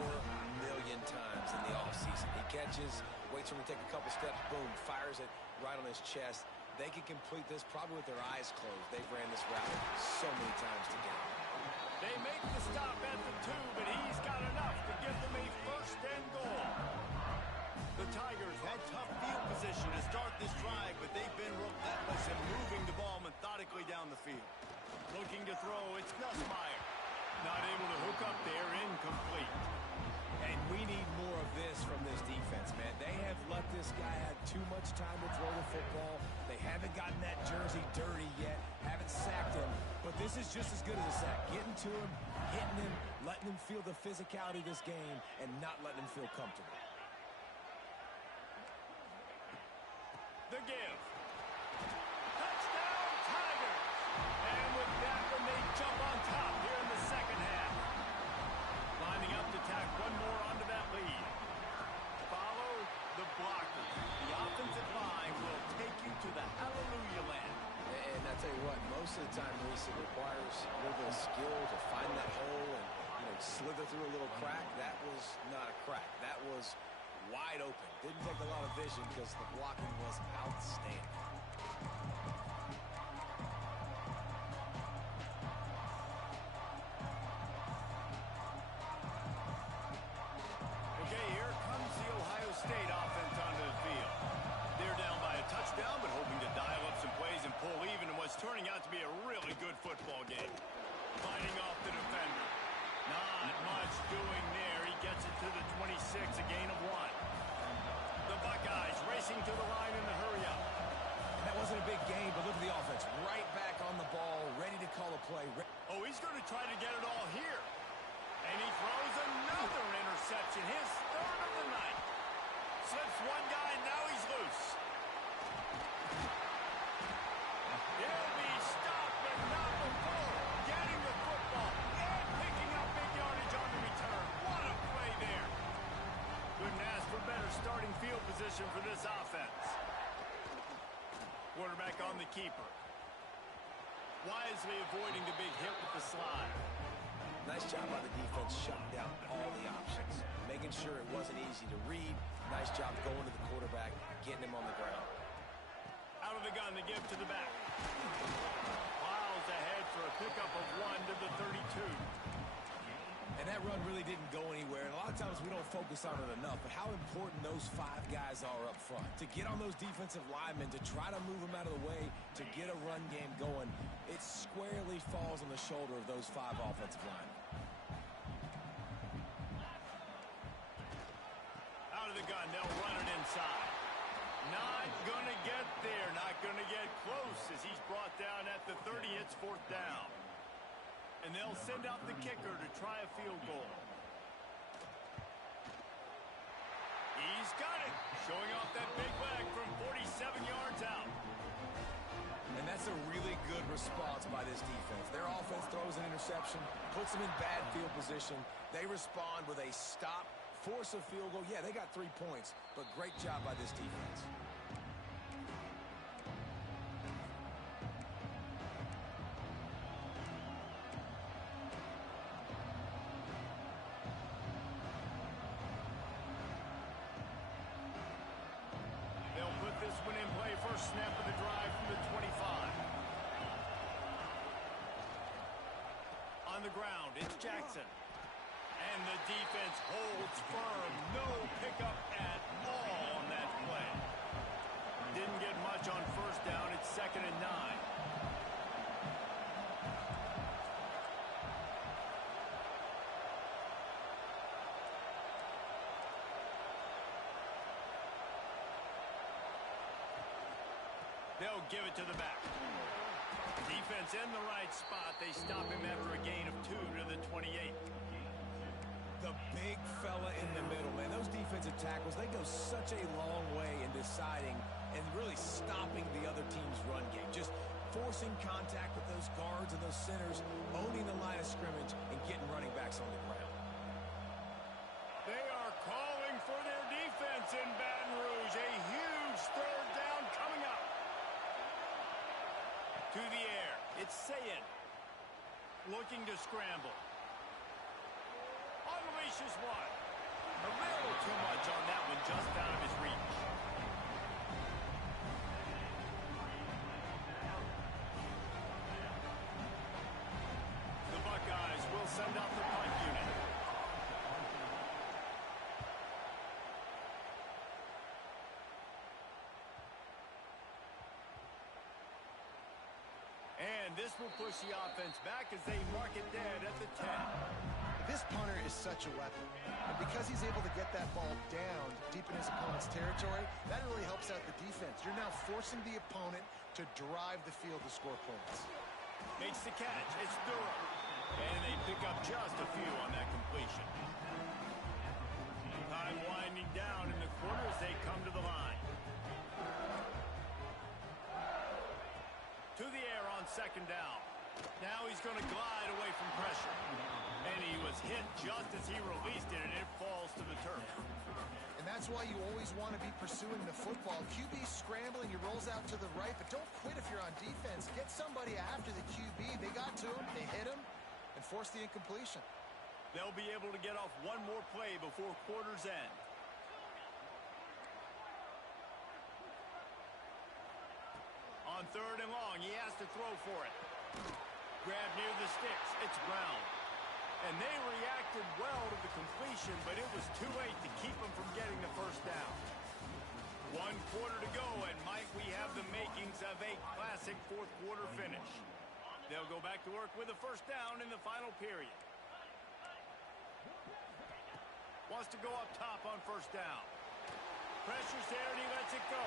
million times in the offseason. He catches, waits for him to take a couple steps, boom, fires it right on his chest. They can complete this probably with their eyes closed. They've ran this route so many times together. They make the stop at the 2, but he's got enough to give them a first and goal. The Tigers had tough field position to start this drive, but they've been relentless in moving the ball methodically down the field. Looking to throw, it's Ncaa. Not able to hook up there, incomplete. And we need more of this from this defense, man. They have let this guy have too much time to throw the football. They haven't gotten that jersey dirty yet, haven't sacked him. But this is just as good as a sack. Getting to him, hitting him, letting him feel the physicality of this game, and not letting him feel comfortable. The give. Touchdown, Tigers! And with that one, they jump on top here in the second half. Lining up to tack one more onto that lead. Follow the blockers. The offensive line will take you to the hallelujah land. And I tell you what, most of the time, Reese, it requires a little bit of skill to find that hole and slither through a little crack. That was not a crack. That was wide open. Didn't take a lot of vision because the blocking was outstanding. Okay, here comes the Ohio State offense onto the field. They're down by a touchdown, but hoping to dial up some plays and pull even in what's turning out to be a really good football game. Fighting off the defender. Not much doing there. He gets it to the 26, a gain of 1. The Buckeyes racing to the line in the hurry-up. That wasn't a big game, but look at the offense. Right back on the ball, ready to call a play. Oh, he's going to try to get it all here. slips one guy, and now he's loose. He'll be stopped, but not before getting the football and picking up big yardage on the return. What a play there. Couldn't ask for better starting field position for this offense. Quarterback on the keeper. Wisely avoiding the big hit with the slide. Nice job by the defense shutting down all the options, making sure it wasn't easy to read. Nice job going to the quarterback, getting him on the ground. Out of the gun, they give to the back. Miles ahead for a pickup of 1 to the 32. And that run really didn't go anywhere. And a lot of times we don't focus on it enough, but how important those 5 guys are up front. To get on those defensive linemen, to try to move them out of the way, to get a run game going, it squarely falls on the shoulder of those 5 offensive linemen. Out of the gun, they'll run it inside. Not going to get there, not going to get close as he's brought down at the 30. It's 4th down. And they'll send out the kicker to try a field goal. He's got it, showing off that big leg from 47 yards out. And that's a really good response by this defense. Their offense throws an interception, puts them in bad field position. They respond with a stop, force a field goal. Yeah, they got 3 points, but great job by this defense. Snap of the drive from the 25. On the ground, it's Jackson. And the defense holds firm. No pickup at all on that play. Didn't get much on 1st down. It's 2nd and 9. They'll give it to the back. Defense in the right spot. They stop him after a gain of 2 to the 28. The big fella in the middle, man. Those defensive tackles, they go such a long way in deciding and really stopping the other team's run game. Just forcing contact with those guards and those centers, owning the line of scrimmage, and getting running backs on the ground. They are calling for their defense in Baton Rouge. A huge 3rd down coming up. To the air, it's Ncaa, looking to scramble. Unleashes one. A little too much on that one, just out of his reach. The Buckeyes will send out the punt unit. And this will push the offense back as they mark it dead at the 10. This punter is such a weapon. And because he's able to get that ball down deep in his opponent's territory, that really helps out the defense. You're now forcing the opponent to drive the field to score points. Makes the catch. It's Durham. And they pick up just a few on that completion. Time winding down in the quarter as they come to the line. To the air on 2nd down. Now he's going to glide away from pressure. And he was hit just as he released it, and it falls to the turf. And that's why you always want to be pursuing the football. QB scrambling, he rolls out to the right, but don't quit if you're on defense. Get somebody after the QB. They got to him, they hit him, and forced the incompletion. They'll be able to get off one more play before quarter's end. On 3rd and long, he has to throw for it. Grab near the sticks. It's Brown. And they reacted well to the completion, but it was too late to keep them from getting the 1st down. 1 quarter to go, and Mike, we have the makings of a classic 4th quarter finish. They'll go back to work with a 1st down in the final period. Wants to go up top on 1st down. Pressure's there, and he lets it go.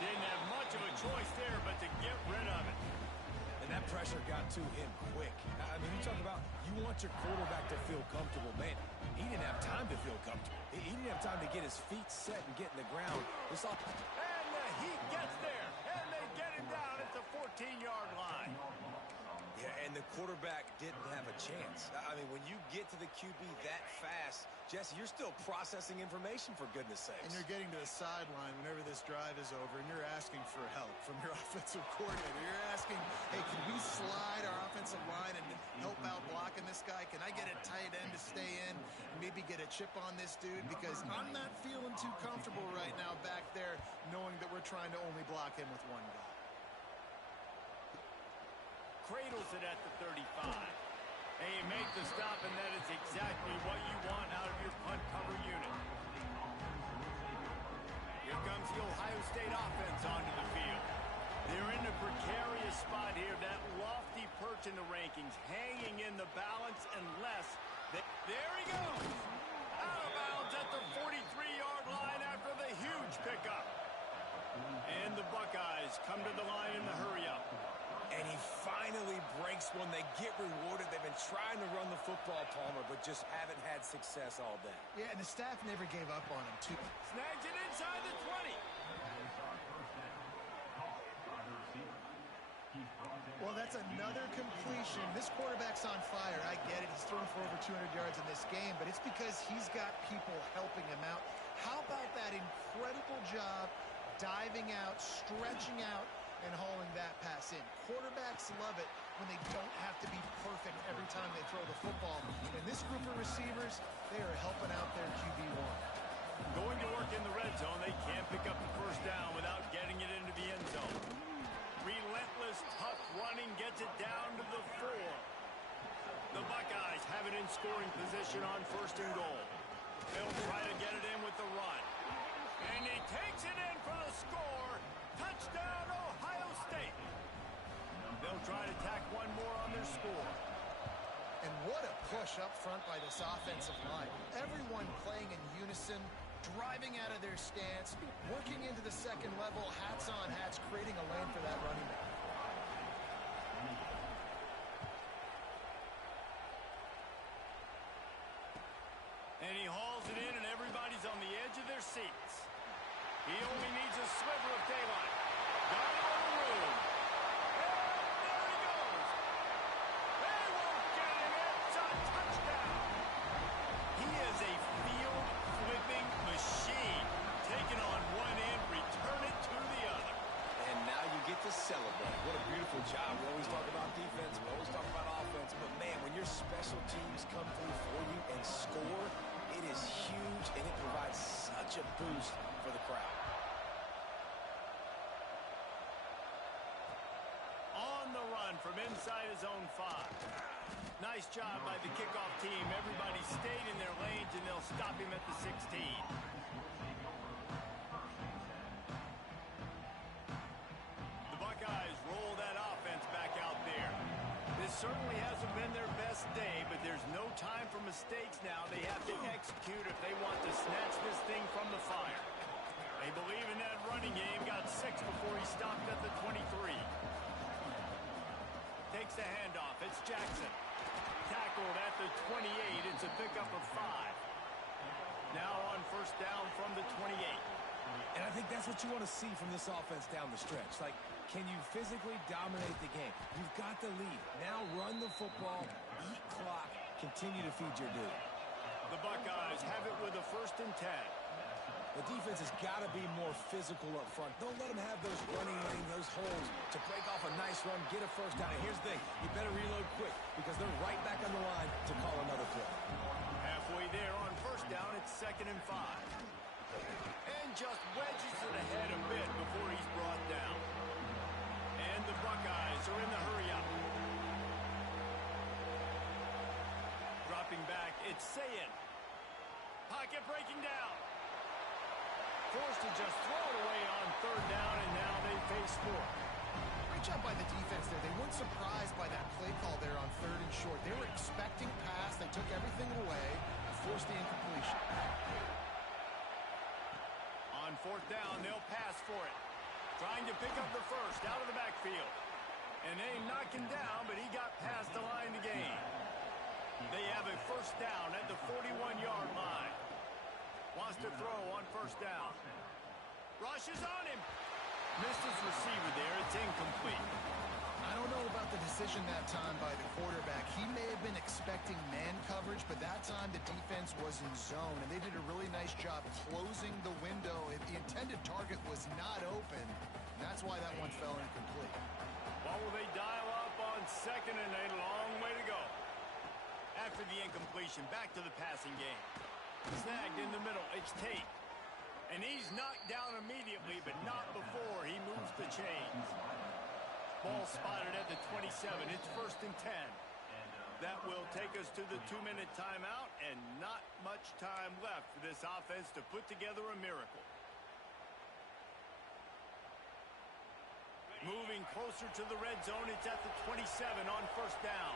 Didn't have much of a choice there, but to get rid of it. And And that pressure got to him quick. I mean, you talk about you want your quarterback to feel comfortable. Man, he didn't have time to feel comfortable. He didn't have time to get his feet set and get in the ground. And the Heat gets there, and they get him down at the 14-yard line. Yeah, and the quarterback didn't have a chance. I mean, when you get to the QB that fast, Jesse, you're still processing information, for goodness sakes. And you're getting to the sideline whenever this drive is over, and you're asking for help from your offensive coordinator. You're asking, hey, can we slide our offensive line and help out blocking this guy? Can I get a tight end to stay in and maybe get a chip on this dude? Because I'm not feeling too comfortable right now back there knowing that we're trying to only block him with one guy. Cradles it at the 35. And you make the stop, and that is exactly what you want out of your punt cover unit. Here comes the Ohio State offense onto the field. They're in a precarious spot here, that lofty perch in the rankings, hanging in the balance unless... There he goes! Out of bounds at the 43-yard line after the huge pickup. And the Buckeyes come to the line in the hurry-up. And he finally breaks one. They get rewarded. They've been trying to run the football, Palmer, but just haven't had success all day. Yeah, and the staff never gave up on him, too. Snags it inside the 20. Well, that's another completion. This quarterback's on fire. I get it. He's thrown for over 200 yards in this game, but it's because he's got people helping him out. How about that incredible job diving out, stretching out, and hauling that pass in? Quarterbacks love it when they don't have to be perfect every time they throw the football. And this group of receivers, they are helping out their QB1. Going to work in the red zone, they can't pick up the first down without getting it into the end zone. Relentless, tough running gets it down to the 4. The Buckeyes have it in scoring position on 1st and goal. They'll try to get it in with the run. And he takes it in for the score. Touchdown, Ohio State. They'll try to tack one more on their score. And what a push up front by this offensive line. Everyone playing in unison, driving out of their stance, working into the second level, hats on hats, creating a lane for that running back. And he hauls it in, and everybody's on the edge of their seats. He only needs a sliver of daylight. Got it on the room. And there he goes. They won't get him. It's a touchdown. He is a field-flipping machine. Taking on one end, return it to the other. And now you get to celebrate. What a beautiful job. We always talk about defense. We always talk about offense. But, man, when your special teams come through for you and score, it is huge, and it provides such a boost for the crowd. On the run from inside his own 5. Nice job by the kickoff team. Everybody stayed in their lanes, and they'll stop him at the 16. The Buckeyes roll that offense back out there. This certainly hasn't been their best day, but there's no time for mistakes now. They have to execute if they want to snatch this thing from the fire. They believe in that running game. Got 6 before he stopped at the 23. Takes the handoff. It's Jackson. Tackled at the 28. It's a pickup of 5. Now on 1st down from the 28. And I think that's what you want to see from this offense down the stretch. Like, can you physically dominate the game? You've got the lead. Now run the football, eat clock, continue to feed your dude. The Buckeyes have it with a 1st and 10. The defense has got to be more physical up front. Don't let them have those running lanes, those holes to break off a nice run, get a first down. And here's the thing, you better reload quick because they're right back on the line to call another play. Halfway there on 1st down, it's 2nd and 5. And just wedges it ahead a bit before he's brought down. And the Buckeyes are in the hurry-up. Dropping back, it's Ncaa. Pocket breaking down. Forced to just throw it away on 3rd down, and now they face 4. Great job by the defense there. They weren't surprised by that play call there on 3rd and short. They were expecting pass. They took everything away and forced the incompletion. On 4th down, they'll pass for it. Trying to pick up the 1st out of the backfield. And they knock him down, but he got past the line to gain. They have a first down at the 41-yard line. Wants to throw on first down. Rushes on him. Missed his receiver there. It's incomplete. I don't know about the decision that time by the quarterback. He may have been expecting man coverage, but that time the defense was in zone, and they did a really nice job closing the window. The intended target was not open, and that's why that one fell incomplete. What will they dial up on second and a long way to go? After the incompletion, back to the passing game. Snagged in the middle, it's Tate. And he's knocked down immediately, but not before he moves the chains. Ball spotted at the 27. It's 1st and 10. That will take us to the 2-minute timeout, and not much time left for this offense to put together a miracle. Moving closer to the red zone, it's at the 27 on first down.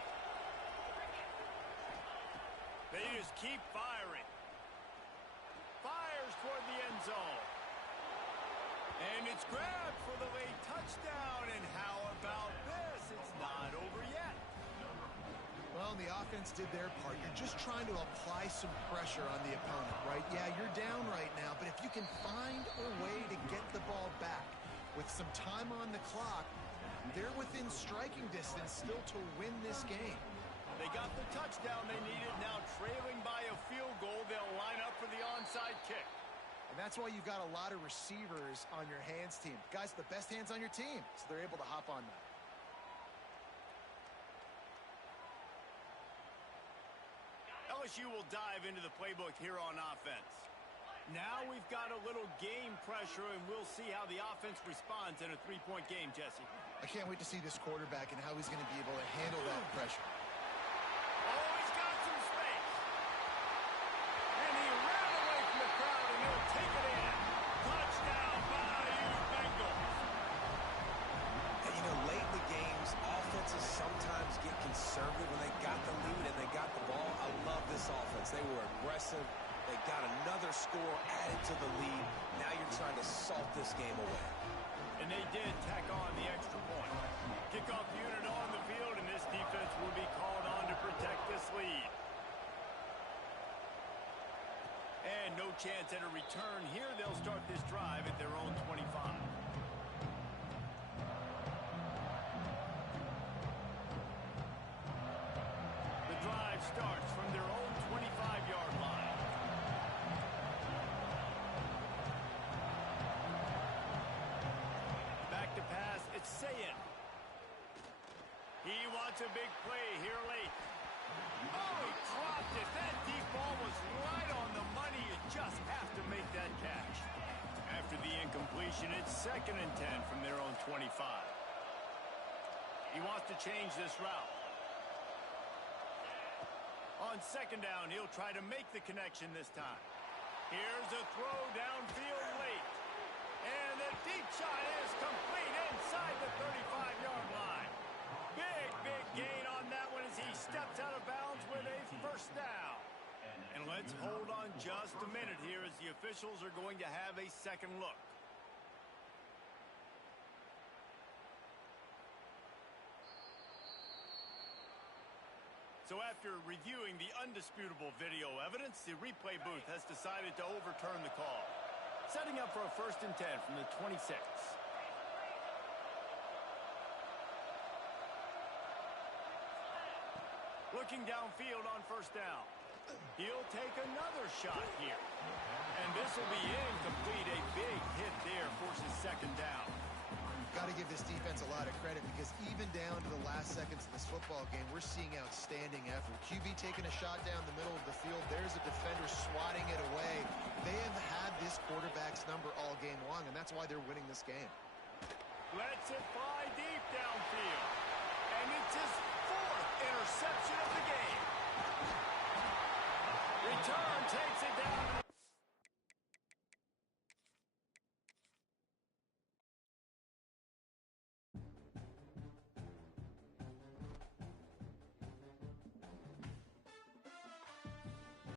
They just keep firing. Fires toward the end zone. And it's grabbed for the late touchdown. And how about this? It's not over yet. Well, the offense did their part. You're just trying to apply some pressure on the opponent, right? Yeah, you're down right now, but if you can find a way to get the ball back with some time on the clock, they're within striking distance still to win this game. They got the touchdown they needed. Now trailing by a field goal, they'll line up for the onside kick. And that's why you've got a lot of receivers on your hands team. Guys, the best hands on your team, so they're able to hop on that. LSU will dive into the playbook here on offense. Now we've got a little game pressure, and we'll see how the offense responds in a 3-point game, Jesse. I can't wait to see this quarterback and how he's going to be able to handle that pressure. Oh, he's got some space. And he ran away from the crowd, and he'll take it in. Touchdown, Bayou Bengals. And, you know, late in the games, offenses sometimes get conservative when they got the lead and they got the ball. I love this offense. They were aggressive. They got another score added to the lead. Now you're trying to salt this game away. And they did tack on the extra point. Kickoff unit on the field, and this defense will be called on to protect this lead. And no chance at a return here. They'll start this drive at their own 25. The drive starts from their own 25-yard line. Back to pass, it's Ncaa. He wants a big play here late. Oh, he dropped it. That deep ball was right on the money. You just have to make that catch. After the incompletion, it's 2nd and 10 from their own 25. He wants to change this route. On 2nd down, he'll try to make the connection this time. Here's a throw downfield late. And the deep shot is complete inside the 35-yard line. Big gain on that one as he steps out of bounds with a first down. And let's hold on just a minute here as the officials are going to have a second look. So after reviewing the undisputable video evidence, the replay booth has decided to overturn the call. Setting up for a 1st and 10 from the 26. Looking downfield on first down. He'll take another shot here. And this will be incomplete. A big hit there forces 2nd down. Got to give this defense a lot of credit because even down to the last seconds of this football game, we're seeing outstanding effort. QB taking a shot down the middle of the field. There's a defender swatting it away. They have had this quarterback's number all game long, and that's why they're winning this game. Lets it fly deep downfield. And it's his 4th interception of the game. Return takes it down to the